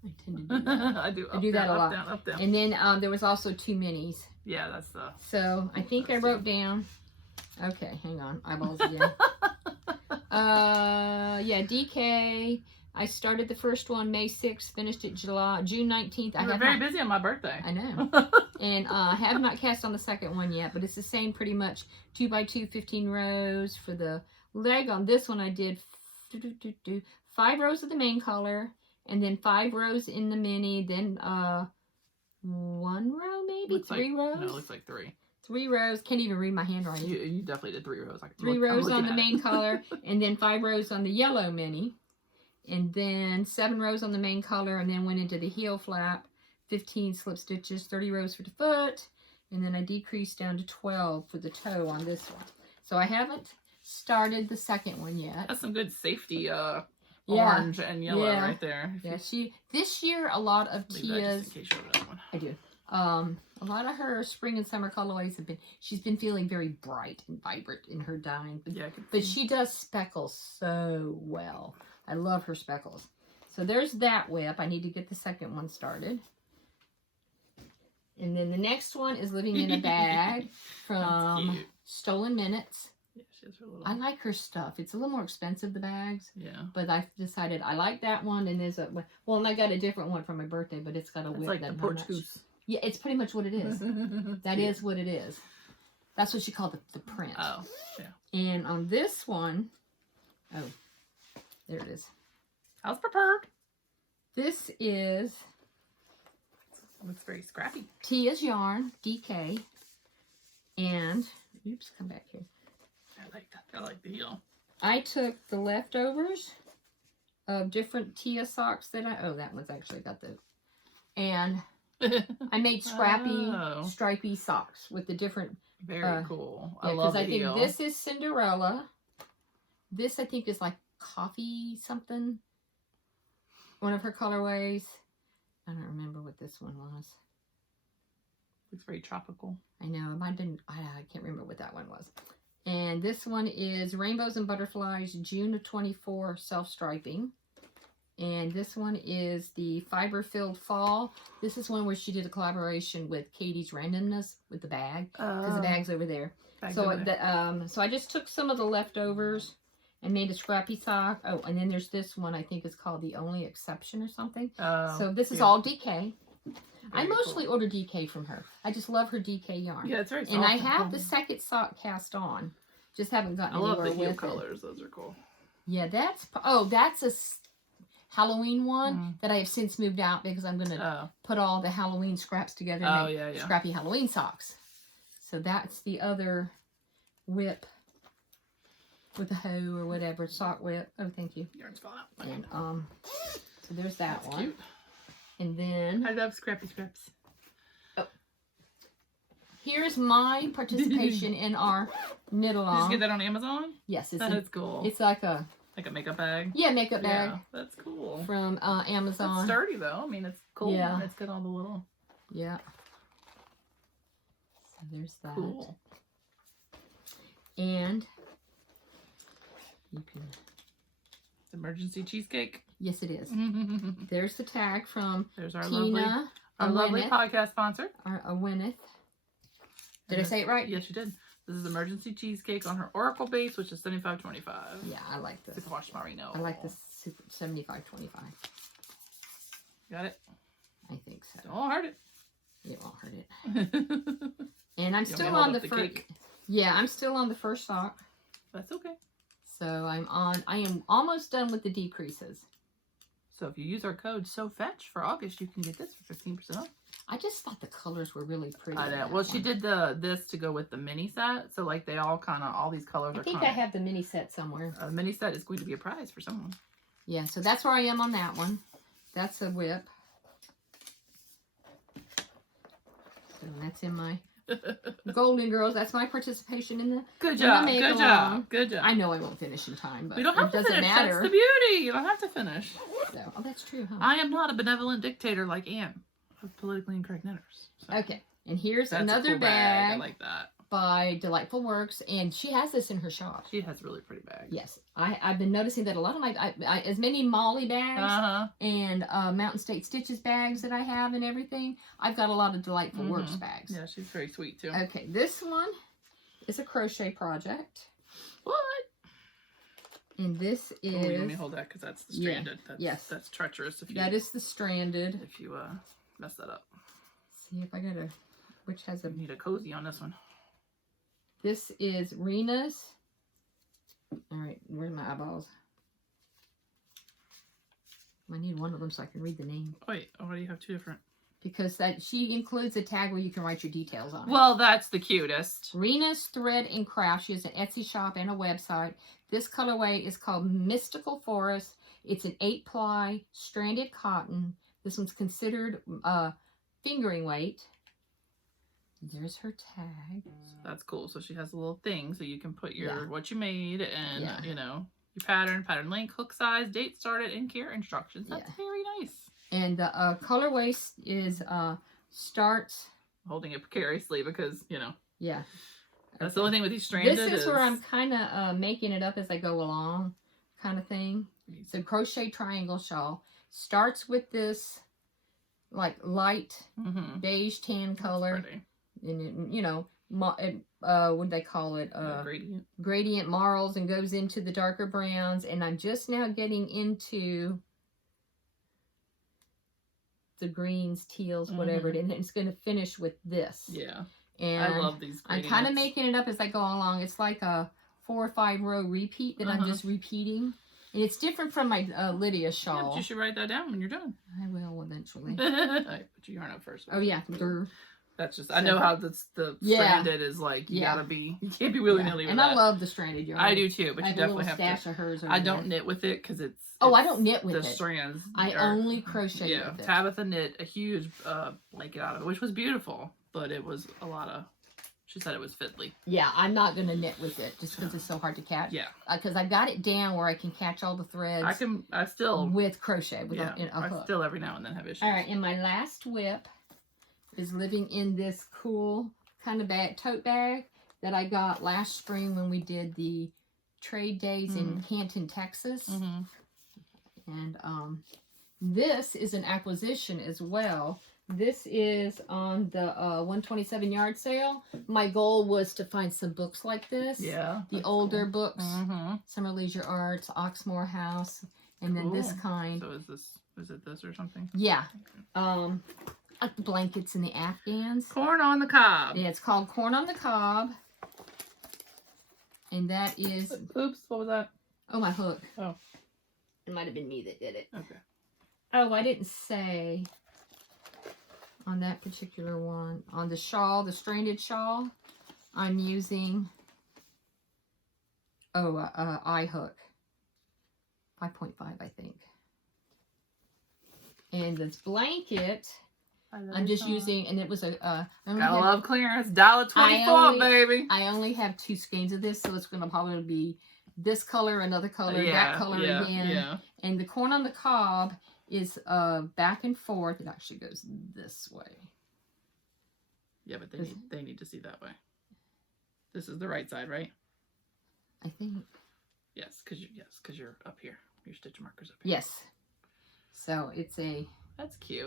I tend to do that. I do. I do that a lot. Down, up, down. And then there was also 2 minis. Yeah, that's the... So I think I wrote down... Okay, hang on. Eyeballs again. Yeah, DK. I started the first one May 6th, finished it June 19th. You were very busy on my birthday. I know. And I have not cast on the second one yet, but it's the same pretty much. 2x2, 15 rows. For the leg on this one, I did 5 rows of the main color, and then 5 rows in the mini, then 1 row maybe? Looks 3 rows? No, it looks like 3. 3 rows. Can't even read my handwriting. You definitely did 3 rows. 3 rows on the main color, and then 5 rows on the yellow mini. And then 7 rows on the main color, and then went into the heel flap, 15 slip stitches, 30 rows for the foot, and then I decreased down to 12 for the toe on this one. So I haven't started the second one yet. That's some good safety orange and yellow right there. Yeah, this year a lot of Tia's. Just in case you have another one. I do. A lot of her spring and summer colorways have been. She's been feeling very bright and vibrant in her dyeing. But she does speckles so well. I love her speckles. So there's that whip. I need to get the second one started. And then the next one is Living in a Bag from Stolen Minutes. Yeah, she has her little... I like her stuff. It's a little more expensive, the bags. Yeah. But I've decided I like that one. And there's and I got a different one for my birthday, but it's got a whip. It's like the porch goose. Yeah, it's pretty much what it is. That is what it is. That's what she called the print. Oh, yeah. And on this one, there it is. How's prepared? This is... It's very scrappy. Tia's Yarn, DK. And, oops, come back here. I like that. I like the heel. I took the leftovers of different Tia socks that that one's actually got the... And I made stripy socks with the different... Very cool. I love the heel. Because I think this is Cinderella. This, I think, is like coffee something. One of her colorways. I don't remember what this one was. Looks very tropical. I know. I can't remember what that one was. And this one is Rainbows and Butterflies, June of 24, self-striping. And this one is the Fiber-Filled Fall. This is one where she did a collaboration with Katie's Randomness with the bag. Because the bag's over there. So I just took some of the leftovers and made a scrappy sock. Oh, and then there's this one I think is called The Only Exception or something. So this is all DK. I mostly order DK from her. I just love her DK yarn. Yeah, it's very soft. And I have the second sock cast on. Just haven't gotten anywhere with it. I love the heel colors. Those are cool. Yeah, that's a Halloween one that I have since moved out because I'm going to put all the Halloween scraps together and make scrappy Halloween socks. So that's the other whip with a hoe or whatever, sock whip. Oh, thank you. Yarn's falling out. And so there's that one. Cute. And then I love scrappy scraps. Oh, here's my participation in our knit along. Did you get that on Amazon? Yes, that's cool. It's like a makeup bag. Yeah, makeup bag. Yeah, that's cool. From Amazon. It's sturdy though. I mean, it's cool. Yeah, it's got all the little. Yeah. So there's that. Cool. And you can. Emergency cheesecake. Yes, it is. There's the tag from There's our Tina, lovely podcast sponsor. A Gwyneth. Did I say it right? Yes, you did. This is emergency cheesecake on her Oracle base, which is $75.25. Yeah, I like this. Superwash Marino. I like this $75.25. Got it? I think so. Don't hurt it. It won't hurt it. And I'm still on the first. Yeah, I'm still on the first sock. That's okay. So I am almost done with the decreases. So if you use our code SOFETCH for August, you can get this for 15% off. I just thought the colors were really pretty. I know. Well, she did this to go with the mini set. So like they all all these colors I think I have the mini set somewhere. The mini set is going to be a prize for someone. Yeah, so that's where I am on that one. That's a whip. So that's in my Golden Girls. That's my participation in the Good job. I know I won't finish in time, but we don't have to doesn't finish. matter. That's the beauty. You don't have to finish. So, that's true, huh? I am not a benevolent dictator like Anne of politically incorrect knitters. So. Okay, And here's That's another a cool bag. I like that. By Delightful Works, and she has this in her shop. She has really pretty bags. Yes, I've been noticing that a lot of my as many Molly bags and Mountain State Stitches bags that I have and everything. I've got a lot of Delightful Works bags. Yeah, she's very sweet too. Okay, this one is a crochet project. What? And this is. Oh, let me hold that because that's the stranded. That's treacherous. If you, that is the stranded. If you mess that up. See if I got a. Which has a. You need a cozy on this one. This is Rena's. All right, where's my eyeballs? I need one of them so I can read the name. Wait, why do you have two different? Because she includes a tag where you can write your details on it. Well, that's the cutest. Rena's Thread and Craft. She has an Etsy shop and a website. This colorway is called Mystical Forest. It's an 8-ply stranded cotton. This one's considered fingering weight. There's her tag. That's cool. So she has a little thing so you can put your what you made and you know your pattern length, hook size, date started, and care instructions. That's very nice. And the colorway is starts. Holding it precariously because you know. Yeah. That's the only thing with these stranded. This is where I'm kind of making it up as I go along, kind of thing. So crochet triangle shawl starts with this like light beige tan color. And you know, what do they call it? Gradient marls, and goes into the darker browns. And I'm just now getting into the greens, teals, whatever. And it's going to finish with this. Yeah. And I love these gradients. I'm kind of making it up as I go along. It's like a 4 or 5 row repeat that I'm just repeating. And it's different from my Lydia shawl. Yeah, but you should write that down when you're done. I will eventually. Right, put your yarn up first. Oh, yeah. That's just, I know how the stranded is like, you gotta be, you can't be willy-nilly with and that. I love the stranded yarn. I do too, but I you definitely have stash of hers I don't knit with it because it's I don't knit with the it. strands. I only crochet with it. Tabitha knit a huge blanket out of it, which was beautiful, but it was a lot of, she said it was fiddly. Yeah, I'm not going to knit with it just because it's so hard to catch. Yeah. Because I got it down where I can catch all the threads. I still. With crochet. With a hook. I still every now and then have issues. All right, and my last whip is living in this cool kind of tote bag that I got last spring when we did the trade days in Canton, Texas. And this is an acquisition as well. This is on the 127 yard sale. My goal was to find some books like this. Yeah. The older books. Summer Leisure Arts, Oxmoor House, and then this kind. So is it this or something? Yeah. Like the blankets and the Afghans. Corn on the Cob. Yeah, it's called Corn on the Cob. And that is... Oops, what was that? Oh, my hook. Oh. It might have been me that did it. Okay. Oh, I didn't say on that particular one. On the shawl, the stranded shawl, I'm using eye hook. 5.5, I think. And this blanket... I'm just using, and it was a. Gotta love clearance. $1.24, baby. I only have 2 skeins of this, so it's going to probably be this color, another color, that color again. Yeah. And the Corn on the Cob is back and forth. It actually goes this way. Yeah, but they need to see that way. This is the right side, right? I think. Yes, because you're up here. Your stitch marker's up here. Yes. So it's a. That's cute.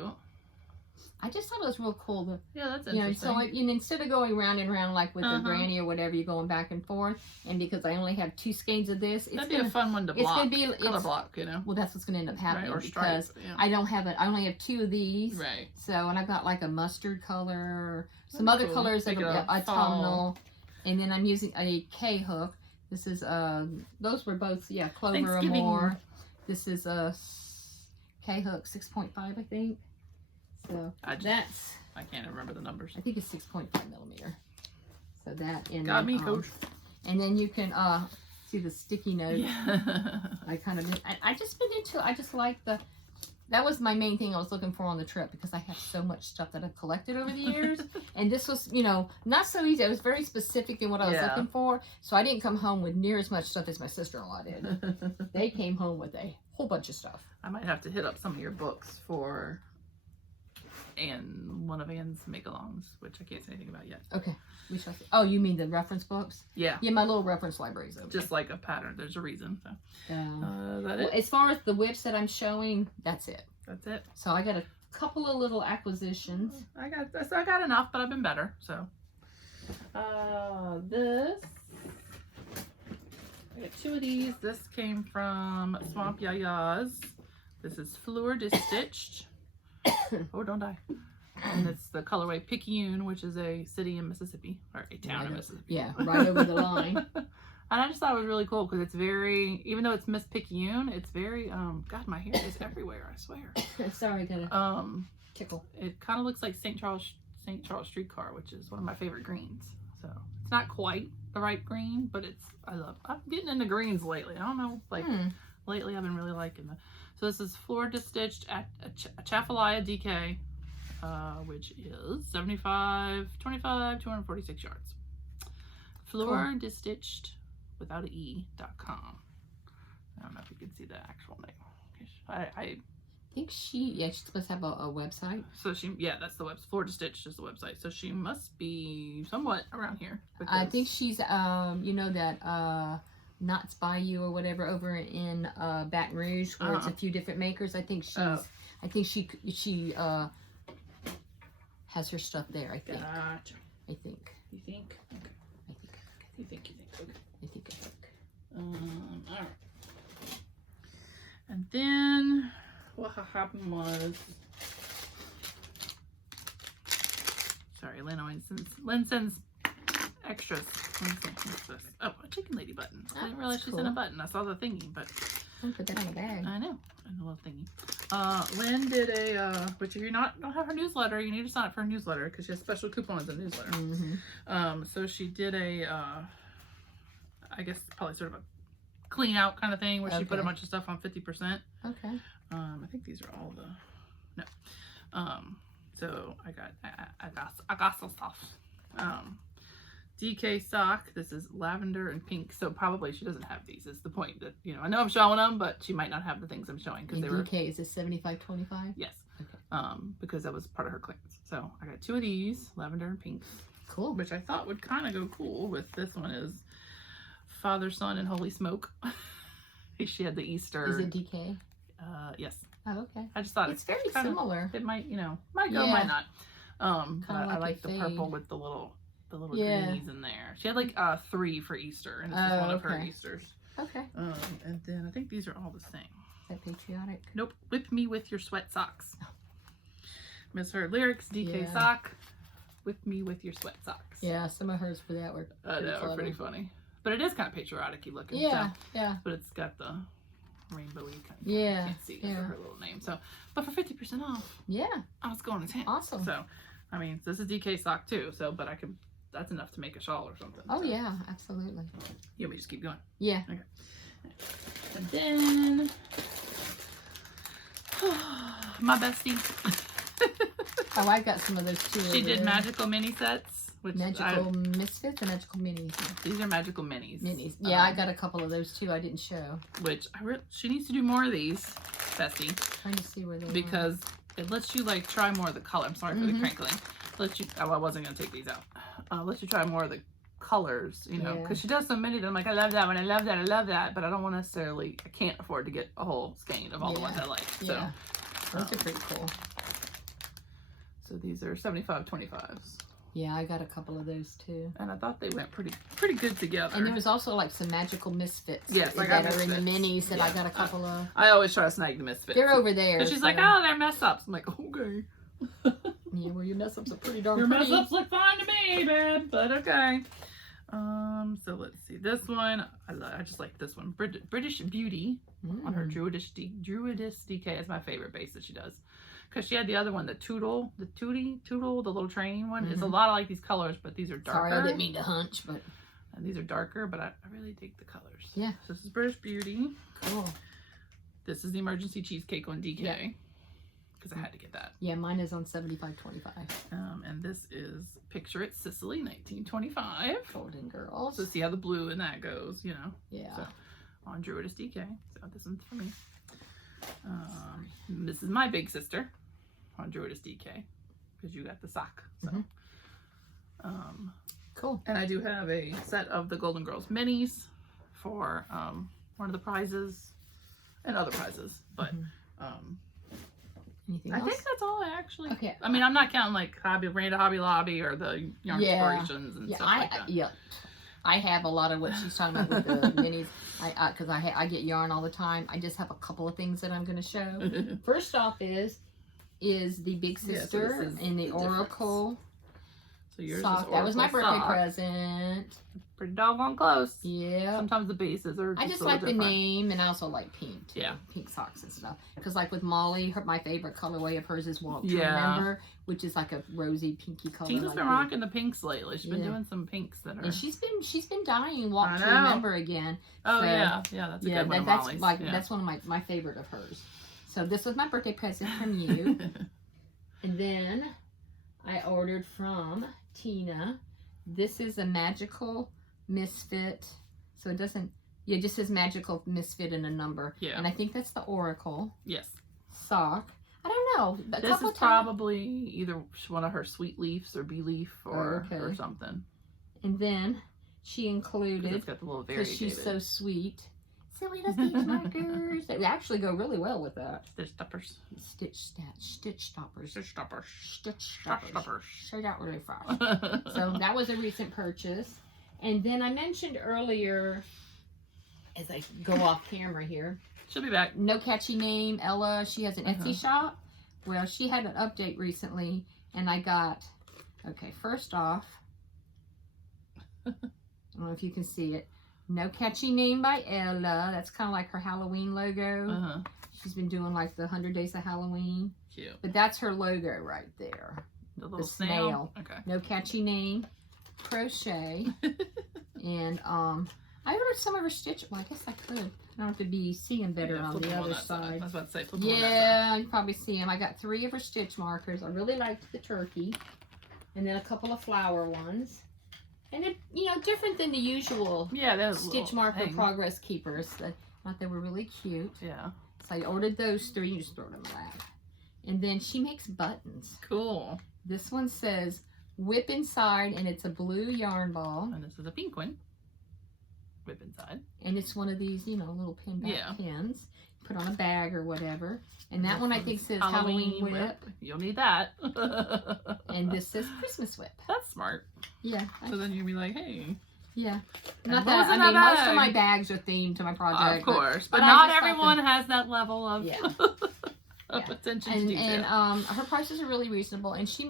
I just thought it was real cool. Yeah, that's interesting. So instead of going round and round like with the granny or whatever, you're going back and forth. And because I only have 2 skeins of this, that'd be a fun one to block. It's gonna be color block, you know. Well, that's what's gonna end up happening because I don't have it. I only have 2 of these. Right. So and I've got like a mustard color, some other colors that are autumnal, and then I'm using a K hook. This is those were both Clover Amore. This is a K hook 6.5, I think. So I can't remember the numbers. I think it's 6.5 millimeter. So that and got me, coach. And then you can see the sticky note. Yeah. I just been into. I just like that was my main thing I was looking for on the trip because I have so much stuff that I've collected over the years. And this was, not so easy. I was very specific in what I was looking for. So I didn't come home with near as much stuff as my sister-in-law did. They came home with a whole bunch of stuff. I might have to hit up some of your books for and one of Anne's make-alongs, which I can't say anything about yet. Okay. We shall see. Oh, you mean the reference books? Yeah. Yeah, my little reference library is over Just like a pattern. There's a reason. So. Is that well, it? as far as the whips that I'm showing, that's it. That's it. So I got a couple of little acquisitions. I got enough, but I've been better. So. This. I got 2 of these. This came from Swamp Yaya's. This is Fleur de Stitched. Oh, don't die. And it's the colorway Picayune, which is a city in Mississippi, or a town in Mississippi. Yeah, right over the line. And I just thought it was really cool because it's very, even though it's Miss Picayune, it's very, God, my hair is everywhere, I swear. Sorry, gotta tickle. It kind of looks like St. Charles Streetcar, which is one of my favorite greens. So it's not quite the right green, but I'm getting into greens lately. I don't know, like lately I've been really liking them. So this is Fleur de Stitched at Atchafalaya DK, which is 75, 25, 246 yards. Fleur de Stitched without an E.com. I don't know if you can see the actual name. I think she's supposed to have a website. So that's the website. Fleur de Stitched is the website. So she must be somewhat around here. I think she's, you know, that Knott's Bayou or whatever over in Baton Rouge, where it's a few different makers. I think she has her stuff there. I think. Gotcha. I think. You think? Okay. I think. Okay. I think. All right. And then what happened was, sorry, Lynn sends extras. Oh, a chicken lady button. I didn't realize she sent a button. I saw the thingy, but Don't put that on the bag. I know, and a little thingy. Lynn did which if you don't have her newsletter, you need to sign up for her newsletter because she has special coupons in the newsletter. Mm-hmm. So she did I guess probably sort of a clean out kind of thing where she put a bunch of stuff on 50%. Okay. I think these are all the so I got some stuff. DK sock. This is lavender and pink. So probably she doesn't have these. Is the point that I know I'm showing them, but she might not have the things I'm showing because they were. DK is it 75.25? Yes. Okay. Because that was part of her clearance. So I got 2 of these, lavender and pink. Cool. Which I thought would kind of go cool with this one is Father, Son, and Holy Smoke. She had the Easter. Is it DK? Yes. Oh, okay. I just thought it's very similar. It might, might go, might not. I like the fade. purple with the little greenies in there. She had like 3 for Easter, and this is one of her Easters. Okay. And then I think these are all the same. Is that patriotic? Nope. Whip me with your sweat socks. Misheard lyrics. DK sock. Whip me with your sweat socks. Yeah, some of hers for that were pretty funny. But it is kind of patriotic-y looking. Yeah, so. yeah. But it's got the rainbowy kind of. Yeah. You can't see it for her little name. So, but for 50% off. Yeah. I was going to town. Awesome. So, I mean, this is DK sock too. So, but that's enough to make a shawl or something. Oh, so. yeah, absolutely. Yeah, we just keep going. Yeah. Okay. And then, my bestie. Oh, I got some of those too. She did magical mini sets. Magical Misfits and Magical Minis. These are magical minis. Minis. Yeah, I got a couple of those too. I didn't show. Which she needs to do more of these, Bestie. Trying to see where they because it lets you like try more of the color. I'm sorry for the crinkling. Lets you. Oh, I wasn't gonna take these out. Lets you try more of the colors. Because she does so many that I'm like, I love that one. I love that. I love that. But I don't want necessarily. I can't afford to get a whole skein of all the ones I like. Yeah. So those are pretty cool. So these are 75/25s. Yeah, I got a couple of those too. And I thought they went pretty good together. And there was also like some magical misfits. Yes, I got that are in the misfits. minis, and I got a couple of. I always try to snag the misfits. They're over there. And she's like, oh, they're mess ups. I'm like, okay. Yeah, well, your mess ups are pretty darn your pretty. mess ups look fine to me, babe. But okay. So let's see. This one, I just like this one. British Beauty on her Druidist DK is my favorite base that she does. Because she had the other one, the Tootle, the little train one. It's a lot of like these colors, but these are darker. Sorry, I didn't mean to hunch, but. And these are darker, but I really dig the colors. Yeah. So this is British Beauty. Cool. This is the Emergency Cheesecake on DK. Because I had to get that. Yeah, mine is on 75/25. And this is Picture It Sicily, 1925. Golden Girls. So see how the blue in that goes, Yeah. So on Druidist DK. So this one's for me. This is my big sister on Druidist DK. because you got the sock. So, cool. And I do have a set of the Golden Girls minis for one of the prizes and other prizes, but anything I else? think that's all I actually. Okay. I mean, I'm not counting like Hobby Lobby or the Yarn Inspirations and stuff like that. Yeah. I have a lot of what she's talking about with the minis. Because I get yarn all the time. I just have a couple of things that I'm going to show. First off is the Big Sister in the Oracle. So yours sock. is Oracle that was my birthday sock. present. Pretty doggone close. Yeah. Sometimes the bases are. I just like the name, and I also like pink too. Yeah. Pink socks and stuff. Because like with Molly, my favorite colorway of hers is Walk to Remember, which is like a rosy pinky color. Tina's been rocking the pinks lately. She's been doing some pinks that are. And she's been dying Walk to Remember again. Oh so, yeah, that's a good one. That's one of my favorite of hers. So this was my birthday present from you. And then I ordered from Tina. This is a Magical Misfit. So it doesn't, it just says Magical Misfit and a number. Yeah. And I think that's the Oracle. Yes. Sock. I don't know. This is probably either one of her Sweet Leafs or Bee Leaf or something. And then she included, it's got the little variegated. Because she's so sweet, silly little stitch markers. They actually go really well with that. Stitch stoppers. Stitch stoppers. Stitch stoppers. Stitch stoppers. Straight out really fast. So that was a recent purchase. And then I mentioned earlier, as I go off camera here. She'll be back. No catchy name, Ella. She has an Etsy shop. Well, she had an update recently, and I got, first off, I don't know if you can see it. No Catchy Name by Ella. That's kind of like her Halloween logo. She's been doing like the 100 Days of Halloween. Cute. But that's her logo right there. The little snail. Okay. No Catchy Name. Crochet. And I ordered some of her stitch. Well, I guess I could. I don't have to be seeing better on the other side. I was about to say, flip on that side. You probably see them. I got 3 of her stitch markers. I really liked the turkey. And then a couple of flower ones. And it, different than the usual stitch marker progress keepers. I thought they were really cute. Yeah. So I ordered those 3. You just throw them back. And then she makes buttons. Cool. This one says whip inside, and it's a blue yarn ball. And this is a pink one. Whip inside. And it's one of these, little pin back pins. Put on a bag or whatever. And that one I think says Halloween whip. You'll need that. And this says Christmas whip. That's smart. Yeah. So then you'll be like, hey. Yeah. Not that, I mean, most of my bags are themed to my project. Of course. But not everyone has that level of attention to detail. And her prices are really reasonable. And she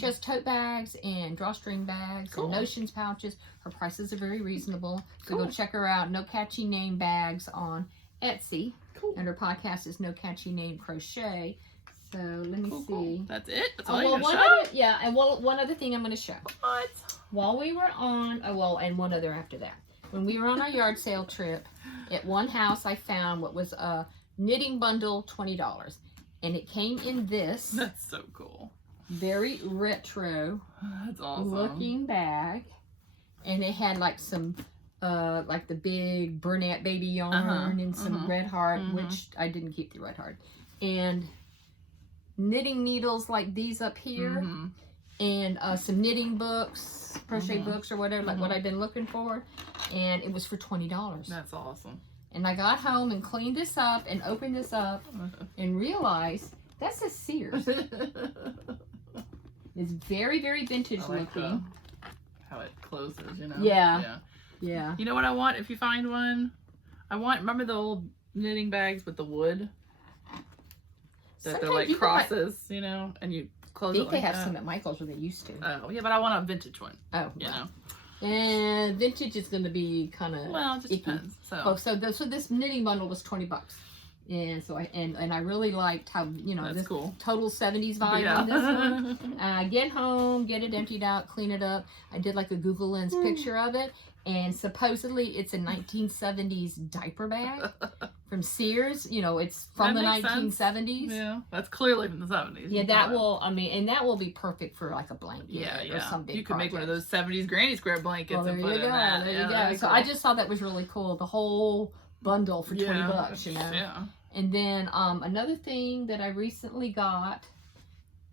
has tote bags and drawstring bags and notions pouches. Her prices are very reasonable. So go check her out. No Catchy Name bags on Etsy. And her podcast is No Catchy Name Crochet. So let me see. Cool. That's it? That's all you're going to show? And one other thing I'm going to show. What? While we were on, and one other after that. When we were on our yard sale trip, at one house I found what was a knitting bundle, $20. And it came in this. That's so cool. Very retro. That's awesome. Looking bag. And it had like some... like the big Bernat baby yarn and some Red Heart, which I didn't keep the Red Heart, and knitting needles like these up here, and some knitting books, crochet books or whatever, like what I've been looking for, and it was for $20. That's awesome. And I got home and cleaned this up and opened this up and realized that says Sears. It's very, very vintage looking. How it closes, Yeah. You know what I want if you find one? Remember the old knitting bags with the wood? That they're like crosses, and you close it like that. I think they have some at Michael's where they used to. Oh, yeah, but I want a vintage one. Oh, And vintage is going to be kind of it just depends. So this knitting bundle was $20. And so I really liked how, this cool. total 70s vibe on this one. Get home, get it emptied out, clean it up. I did like a Google Lens picture of it. And supposedly it's a 1970s diaper bag from Sears. It's from the 1970s. Sense. Yeah, that's clearly from the 70s. Yeah, that will be perfect for like a blanket or something. You could make one of those 70s granny square blankets and put it in that. There you go. So I just thought that was really cool. The whole bundle for $20, Yeah. And then another thing that I recently got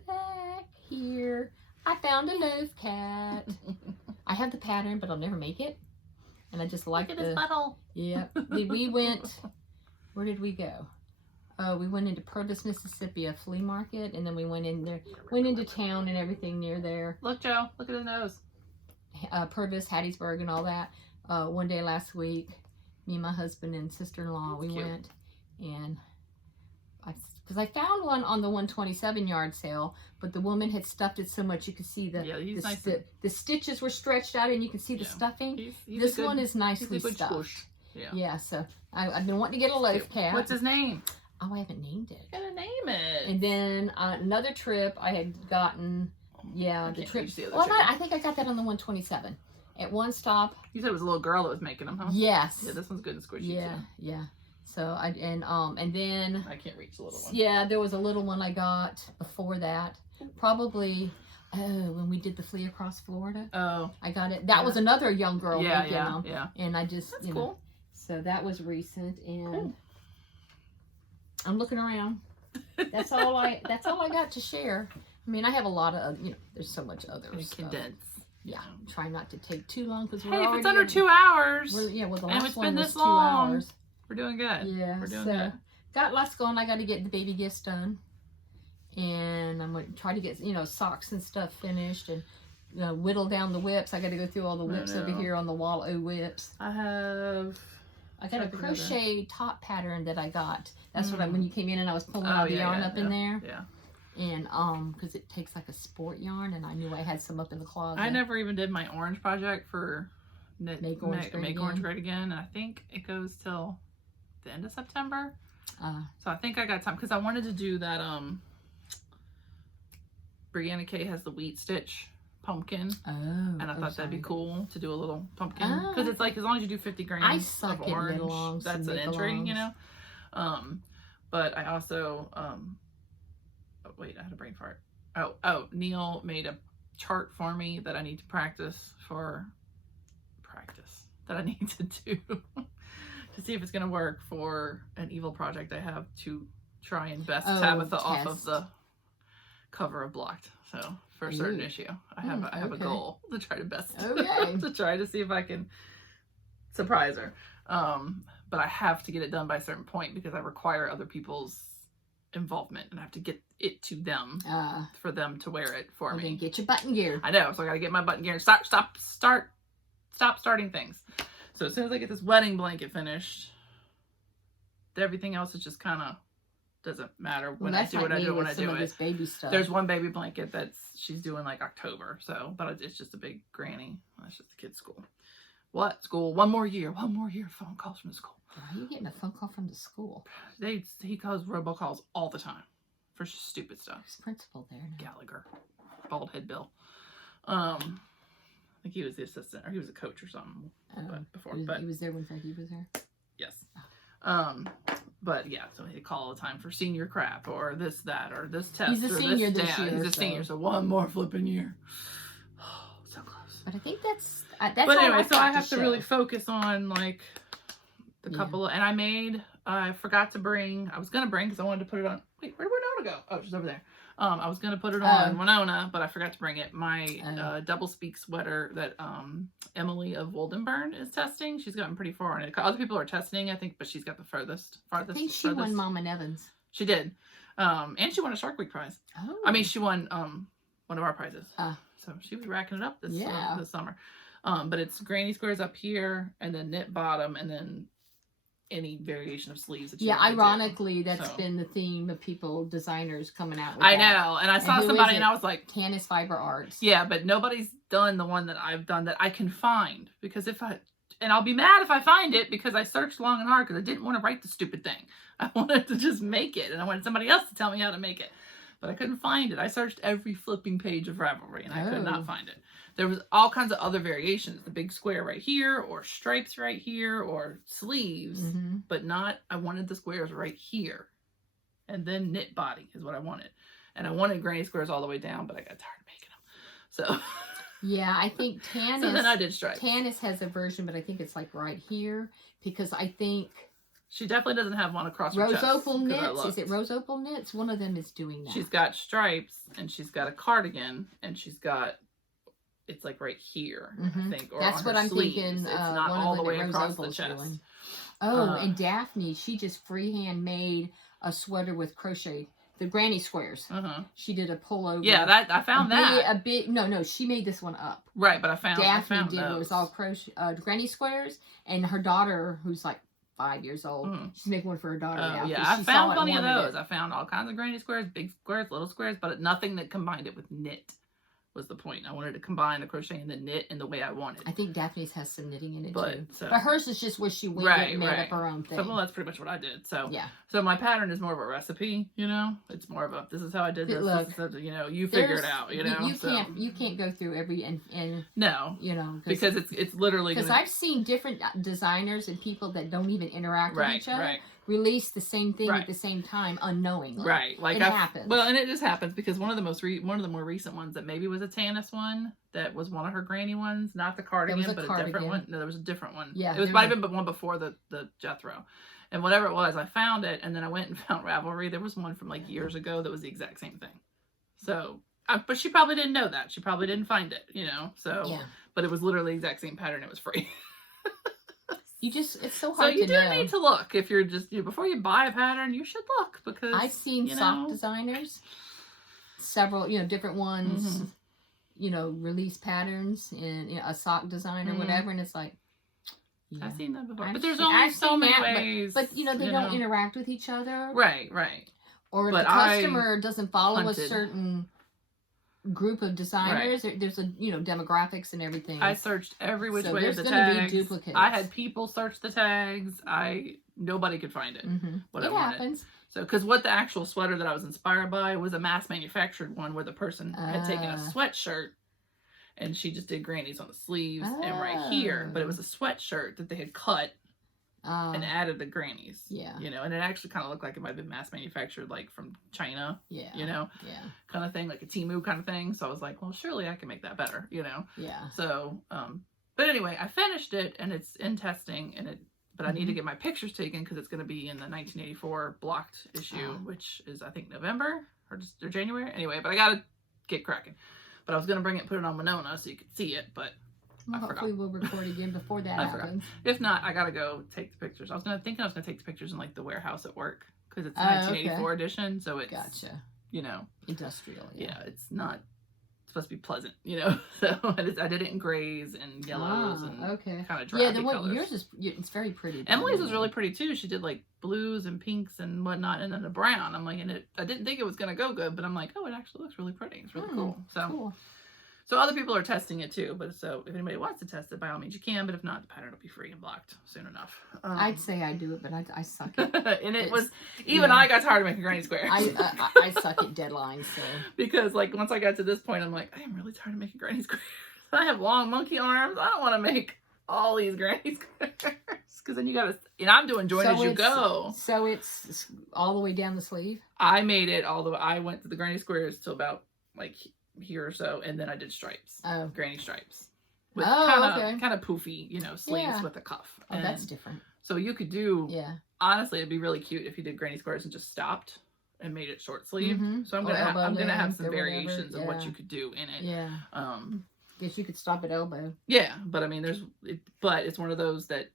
back here. I found a loaf cat. I have the pattern, but I'll never make it. And I just like Look at his butthole. Yeah. We went, where did we go? We went into Purvis, Mississippi, a flea market, and then we went into town and everything near there. Look, Joe, look at his nose. Purvis, Hattiesburg, and all that. One day last week, me and my husband and sister-in-law, we went, and because I found one on the 127 yard sale, but the woman had stuffed it so much you could see the stitches were stretched out and you could see the stuffing. This one is nicely stuffed. Yeah, so I've been wanting to get a loaf cat. What's his name? Oh, I haven't named it. You gotta name it. And then another trip I had gotten, the trip. I think I got that on the 127. At one stop. You said it was a little girl that was making them, huh? Yes. Yeah, this one's good and squishy too. Yeah. So and then I can't reach the little one. Yeah, there was a little one I got before that. Probably when we did the flea across Florida. Oh. I got it. That was another young girl making them. Yeah. And I just That's cool. So that was recent, and I'm looking around. That's all I got to share. I mean, I have a lot of there's so much other stuff. Condense. Yeah, try not to take too long because if it's under 2 hours. The last one been was this 2 long. hours. We're doing good. Yeah, we're doing good. Got lots going. I got to get the baby gifts done, and I'm going to try to get socks and stuff finished, and whittle down the whips. I got to go through all the whips over here on the wall. Whips. I got a crochet top pattern that I got. That's what when you came in and I was pulling all the yarn up in there. Yeah. And because it takes like a sport yarn, and I knew I had some up in the closet. I never even did my orange project for Make Orange Great Again, and I think it goes till the end of September. So I think I got time because I wanted to do that. Brianna K has the wheat stitch pumpkin, and I thought that'd be cool to do a little pumpkin because it's like as long as you do 50 grams of orange, that's an entry, But I also wait, I had a brain fart. Neil made a chart for me that I need to practice. That I need to do to see if it's going to work for an evil project I have to try and best Tabitha off of the cover of Blocked. So for a certain issue, I have a goal to try to best to try to see if I can surprise her. But I have to get it done by a certain point because I require other people's involvement and I have to get it to them for them to wear it for me. Get your button gear. I know, so I got to get my button gear and stop starting things. So as soon as I get this wedding blanket finished, everything else is just kind of doesn't matter when I do it. I do it when I do it. Baby stuff. There's one baby blanket she's doing like October, but it's just a big granny. That's just the kids' school. What school? One more year. Phone calls from the school. Are you getting a phone call from the school? He calls robocalls all the time for stupid stuff. Who's principal there now? Gallagher, bald head Bill. I think he was the assistant, or he was a coach or something. Before, he was there when he was there. Yes. But yeah, so he'd call all the time for senior crap or this, that, or this test. He's a senior this year. He's a senior, so one more flipping year. So close. But I think that's. But anyway, so I have to really focus on like the couple of, and I forgot to bring. I was gonna bring because I wanted to put it on. Wait, where did Winona go? Oh, she's over there. I was gonna put it on Winona, but I forgot to bring it. My double speak sweater that Emily of Woldenburn is testing. She's gotten pretty far on it. Other people are testing, I think, but she's got the farthest. I think she won Mom and Evans. She did, and she won a Shark Week prize. Oh. I mean, she won one of our prizes. So she was racking it up this summer. But it's granny squares up here, and then knit bottom, and then any variation of sleeves that you ironically that's been the theme of designers coming out with I know, and I saw somebody and I was like, Canis Fiber Arts. Yeah, but nobody's done the one that I've done that I can find, because I'll be mad if I find it, because I searched long and hard because I didn't want to write the stupid thing. I wanted to just make it, and I wanted somebody else to tell me how to make it, but I couldn't find it. I searched every flipping page of Ravelry and I could not find it. There was all kinds of other variations. The big square right here, or stripes right here, or sleeves, but not, I wanted the squares right here. And then knit body is what I wanted. And I wanted granny squares all the way down, but I got tired of making them. So. Yeah, I think Tanis. So then I did stripes. Tanis has a version, but I think it's like right here, because I think She definitely doesn't have one across her Rose chest. Opal Knits. Is it Rose Opal Knits? One of them is doing that. She's got stripes, and she's got a cardigan, and she's got, it's like right here, I think, or that's on what her I'm sleeves. thinking. It's not all the way across the chest. Doing. Oh, and Daphne, she just freehand made a sweater with crochet. The granny squares. She did a pullover. Yeah, I found that. No, she made this one up. Right, but Daphne did those. It was all crochet, granny squares, and her daughter, who's like 5 years old, she's making one for her daughter now. Yeah, I found plenty of those. I found all kinds of granny squares, big squares, little squares, but nothing that combined it with knit. Was the point. I wanted to combine the crochet and the knit in the way I wanted. I think Daphne's has some knitting in it too. So, but hers is just where she went and made up her own thing. So, well, that's pretty much what I did. So, yeah. So my pattern is more of a recipe, you know? It's more of a, this is how I did this. Look, this is, you know, you figure it out, you know? You can't go through every, and no. You know. Because it's literally. Because I've seen different designers and people that don't even interact with each other. Release the same thing at the same time unknowingly. Right. Like it happens. Well, and it just happens because one of the more recent ones that maybe was a Tanis one that was one of her granny ones, not the cardigan, but a different one. No, there was a different one. Yeah. It was might have been one before the Jethro. And whatever it was, I found it and then I went and found Ravelry. There was one from like years ago that was the exact same thing. So, but she probably didn't know that. She probably didn't find it, you know. So, yeah. But it was literally the exact same pattern. It was free. It's so hard to know. So you do need to look. If you're just, before you buy a pattern, you should look because I've seen sock designers, several, different ones, release patterns in a sock design or whatever. And it's like, I've seen that before. But there's only so many ways. But they don't interact with each other. Right. Or the customer doesn't follow a certain group of designers. There's a demographics and everything. I searched every which way of the tags. There's going to be duplicates. I had people search the tags. Nobody could find it. What I wanted. Happens. So because what the actual sweater that I was inspired by was a mass manufactured one where the person had taken a sweatshirt and she just did grannies on the sleeves and right here, but it was a sweatshirt that they had cut and added the grannies. Yeah. And it actually kind of looked like it might have been mass manufactured, like from China. Yeah. Kind of thing, like a Temu kind of thing. So I was like, well, surely I can make that better, Yeah. So, but anyway, I finished it and it's in testing but I need to get my pictures taken because it's going to be in the 1984 blocked issue, which is, I think, November or January. Anyway, but I got to get cracking. But I was going to bring it and put it on Winona so you could see it, but I forgot. Hopefully we'll record again before that happens. If not, I gotta go take the pictures. I was gonna take the pictures in like the warehouse at work because it's a 1984 edition, so it's industrial. Yeah, it's not supposed to be pleasant, So I did it in grays and yellows and kind of drabby colors. Yours is it's very pretty. Emily's was really pretty too. She did like blues and pinks and whatnot, and then the brown. I'm like, I didn't think it was gonna go good, but I'm like, oh, it actually looks really pretty. It's really cool. So. Cool. So other people are testing it too, but so if anybody wants to test it, by all means you can. But if not, the pattern will be free and blocked soon enough. I'd say I do it, but I suck at and I got tired of making granny squares. I suck at deadlines, so because like once I got to this point, I'm like, I am really tired of making granny squares. I have long monkey arms. I don't want to make all these granny squares because then you gotta. And I'm doing join as you go. So it's all the way down the sleeve. I made it all the way. I went to the granny squares till about like here or so, and then I did stripes, granny stripes, with kind of poofy, sleeves with a cuff. Oh, that's different. So you could do, honestly, it'd be really cute if you did granny squares and just stopped and made it short sleeve. So I'm gonna have some variations of what you could do in it. Yeah. Guess you could stop at elbow. Yeah, but I mean, but it's one of those that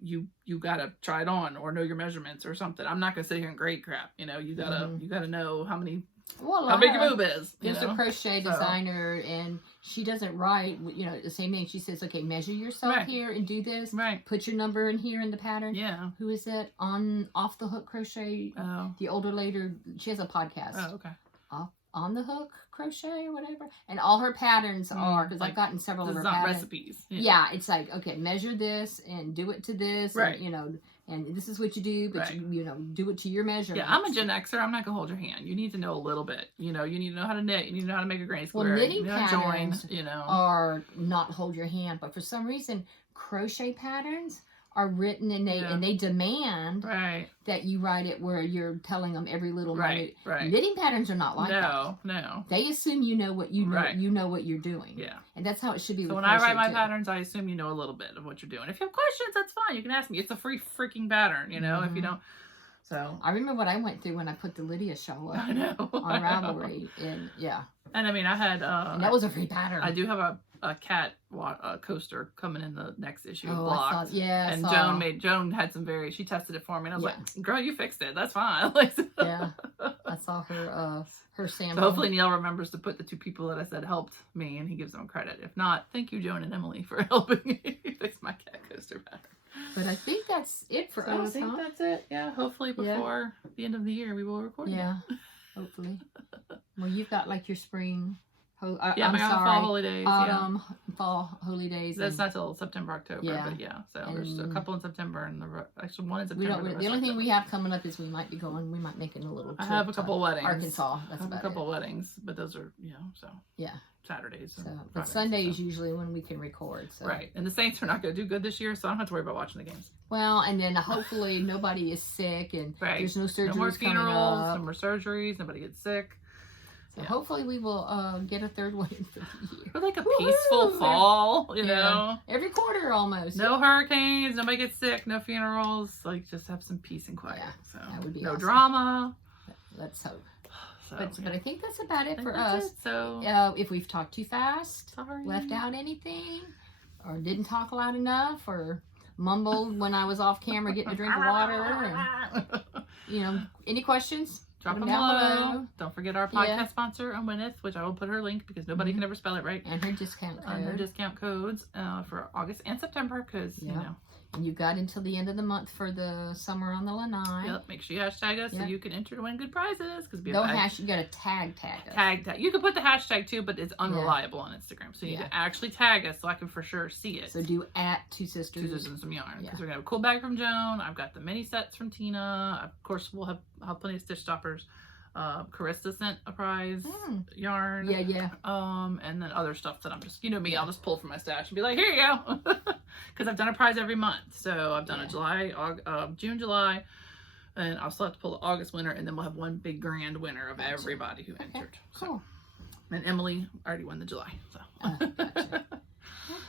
you gotta try it on or know your measurements or something. I'm not gonna sit here and grade crap. You gotta know how many. How big your boob is. There's a crochet designer, and she doesn't write, the same thing. She says, okay, measure yourself here and do this. Right. Put your number in here in the pattern. Yeah. Who is that? Off the Hook Crochet. Oh. The older lady. She has a podcast. Oh, okay. On the Hook Crochet or whatever. And all her patterns are, because I've gotten several of her patterns. Recipes. Yeah, it's like, okay, measure this and do it to this. Right. And, and this is what you do, but you do it to your measurements. Yeah, I'm a Gen Xer. I'm not going to hold your hand. You need to know a little bit. You need to know how to knit. You need to know how to make a granny square. Well, knitting patterns join, are not hold your hand, but for some reason, crochet patterns are written and they demand that you write it where you're telling them every little minute. Knitting patterns are not like that. No. They assume you know what you know what you're doing. Yeah. And that's how it should be. So when I write my patterns, I assume you know a little bit of what you're doing. If you have questions, that's fine. You can ask me. It's a free freaking pattern, you know, if you don't. So I remember what I went through when I put the Lydia shawl up on Ravelry, and and I mean I had and that was a free pattern. I do have a cat coaster coming in the next issue of Blocked. And Joan had some she tested it for me, and I was like, girl, you fixed it, that's fine. Like, yeah, I saw her sample. So hopefully Neil remembers to put the 2 people that I said helped me, and he gives them credit. If not, thank you, Joan and Emily, for helping me fix my cat coaster pattern. But I think that's it for us. I think that's it. Yeah, hopefully before the end of the year we will record. Yeah, hopefully. Well, you've got like your spring. Fall holidays. Autumn, fall holidays. That's not till September, October. Yeah. But so there's a couple in September and actually one in September. The only thing we have coming up is we might make a little trip. I have a couple weddings. Arkansas. That's I have a couple weddings, but those are Saturdays. But Sunday is usually when we can record. So. Right, and the Saints are not going to do good this year, so I don't have to worry about watching the games. Well, and then hopefully nobody is sick and there's no surgeries no more funerals, coming up. No more surgeries, nobody gets sick. So hopefully we will get a third one for the year. Or like a peaceful fall, you know. Every quarter almost. No hurricanes, nobody gets sick, no funerals. Like just have some peace and quiet. Yeah, so that would be no awesome. Drama. Let's hope. So, but I think that's about it for us. So if we've talked too fast, left out anything, or didn't talk loud enough, or mumbled when I was off camera getting a drink of water, and any questions? Drop them below. Don't forget our podcast sponsor, Unfancy, which I will put her link because nobody can ever spell it right. And her discount code. And her discount codes for August and September because, you know. And you've got until the end of the month for the Summer on the Lanai. Yep. Make sure you hashtag us so you can enter to win good prizes. You got to tag us. Tag. You can put the hashtag too, but it's unreliable on Instagram. So you need to actually tag us so I can for sure see it. So do @Two Sisters. 2 Sisters and Some Yarn. Because we're going to have a cool bag from Joan. I've got the mini sets from Tina. Of course, we'll have plenty of stitch stoppers. Carissa sent a prize yarn. And then other stuff that I'm just, you know me, I'll just pull from my stash and be like, here you go. Because I've done a prize every month. So I've done a June, July, and I'll still have to pull the August winner, and then we'll have one big grand winner of everybody who entered. Cool. So, and Emily already won the July. So. Gotcha.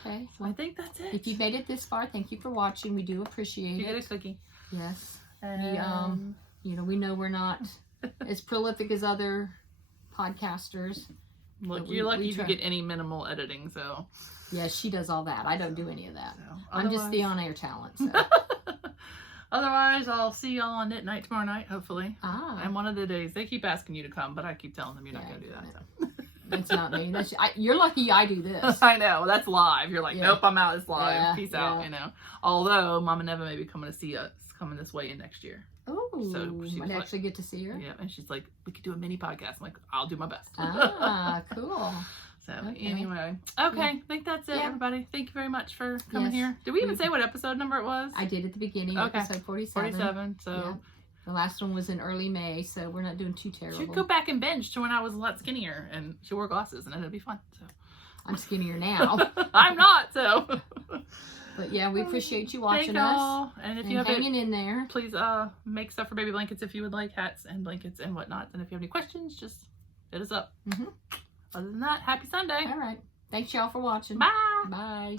Okay. So I think that's it. If you made it this far, thank you for watching. We do appreciate it. You get a cookie. Yes. We know we're not as prolific as other podcasters. Look, you're lucky if you get any minimal editing, so. Yeah, she does all that. I don't do any of that. So, I'm just the on-air talent. So. Otherwise, I'll see y'all on Knit Night tomorrow night, hopefully. And one of the days, they keep asking you to come, but I keep telling them you're not going to do that. So. That's not me. You're lucky I do this. I know. That's live. You're like, nope, I'm out. It's live. Peace out, you know. Although, Mama Neva may be coming to see us, coming this way in next year. Oh, so might actually get to see her. Yeah, and she's like, we could do a mini podcast. I'm like, I'll do my best. Cool. So anyway, I think that's it, everybody. Thank you very much for coming here. Did we even say what episode number it was? I did at the beginning. Episode 47. 47. So the last one was in early May, so we're not doing too terrible. She could go back and binge to when I was a lot skinnier, and she wore glasses, and it'd be fun. So I'm skinnier now. I'm not. So. But yeah, we appreciate you watching us. And if you have hanging in there, please make stuff for baby blankets if you would like, hats and blankets and whatnot. And if you have any questions, just hit us up. Other than that, happy Sunday. All right. Thanks y'all for watching. Bye. Bye.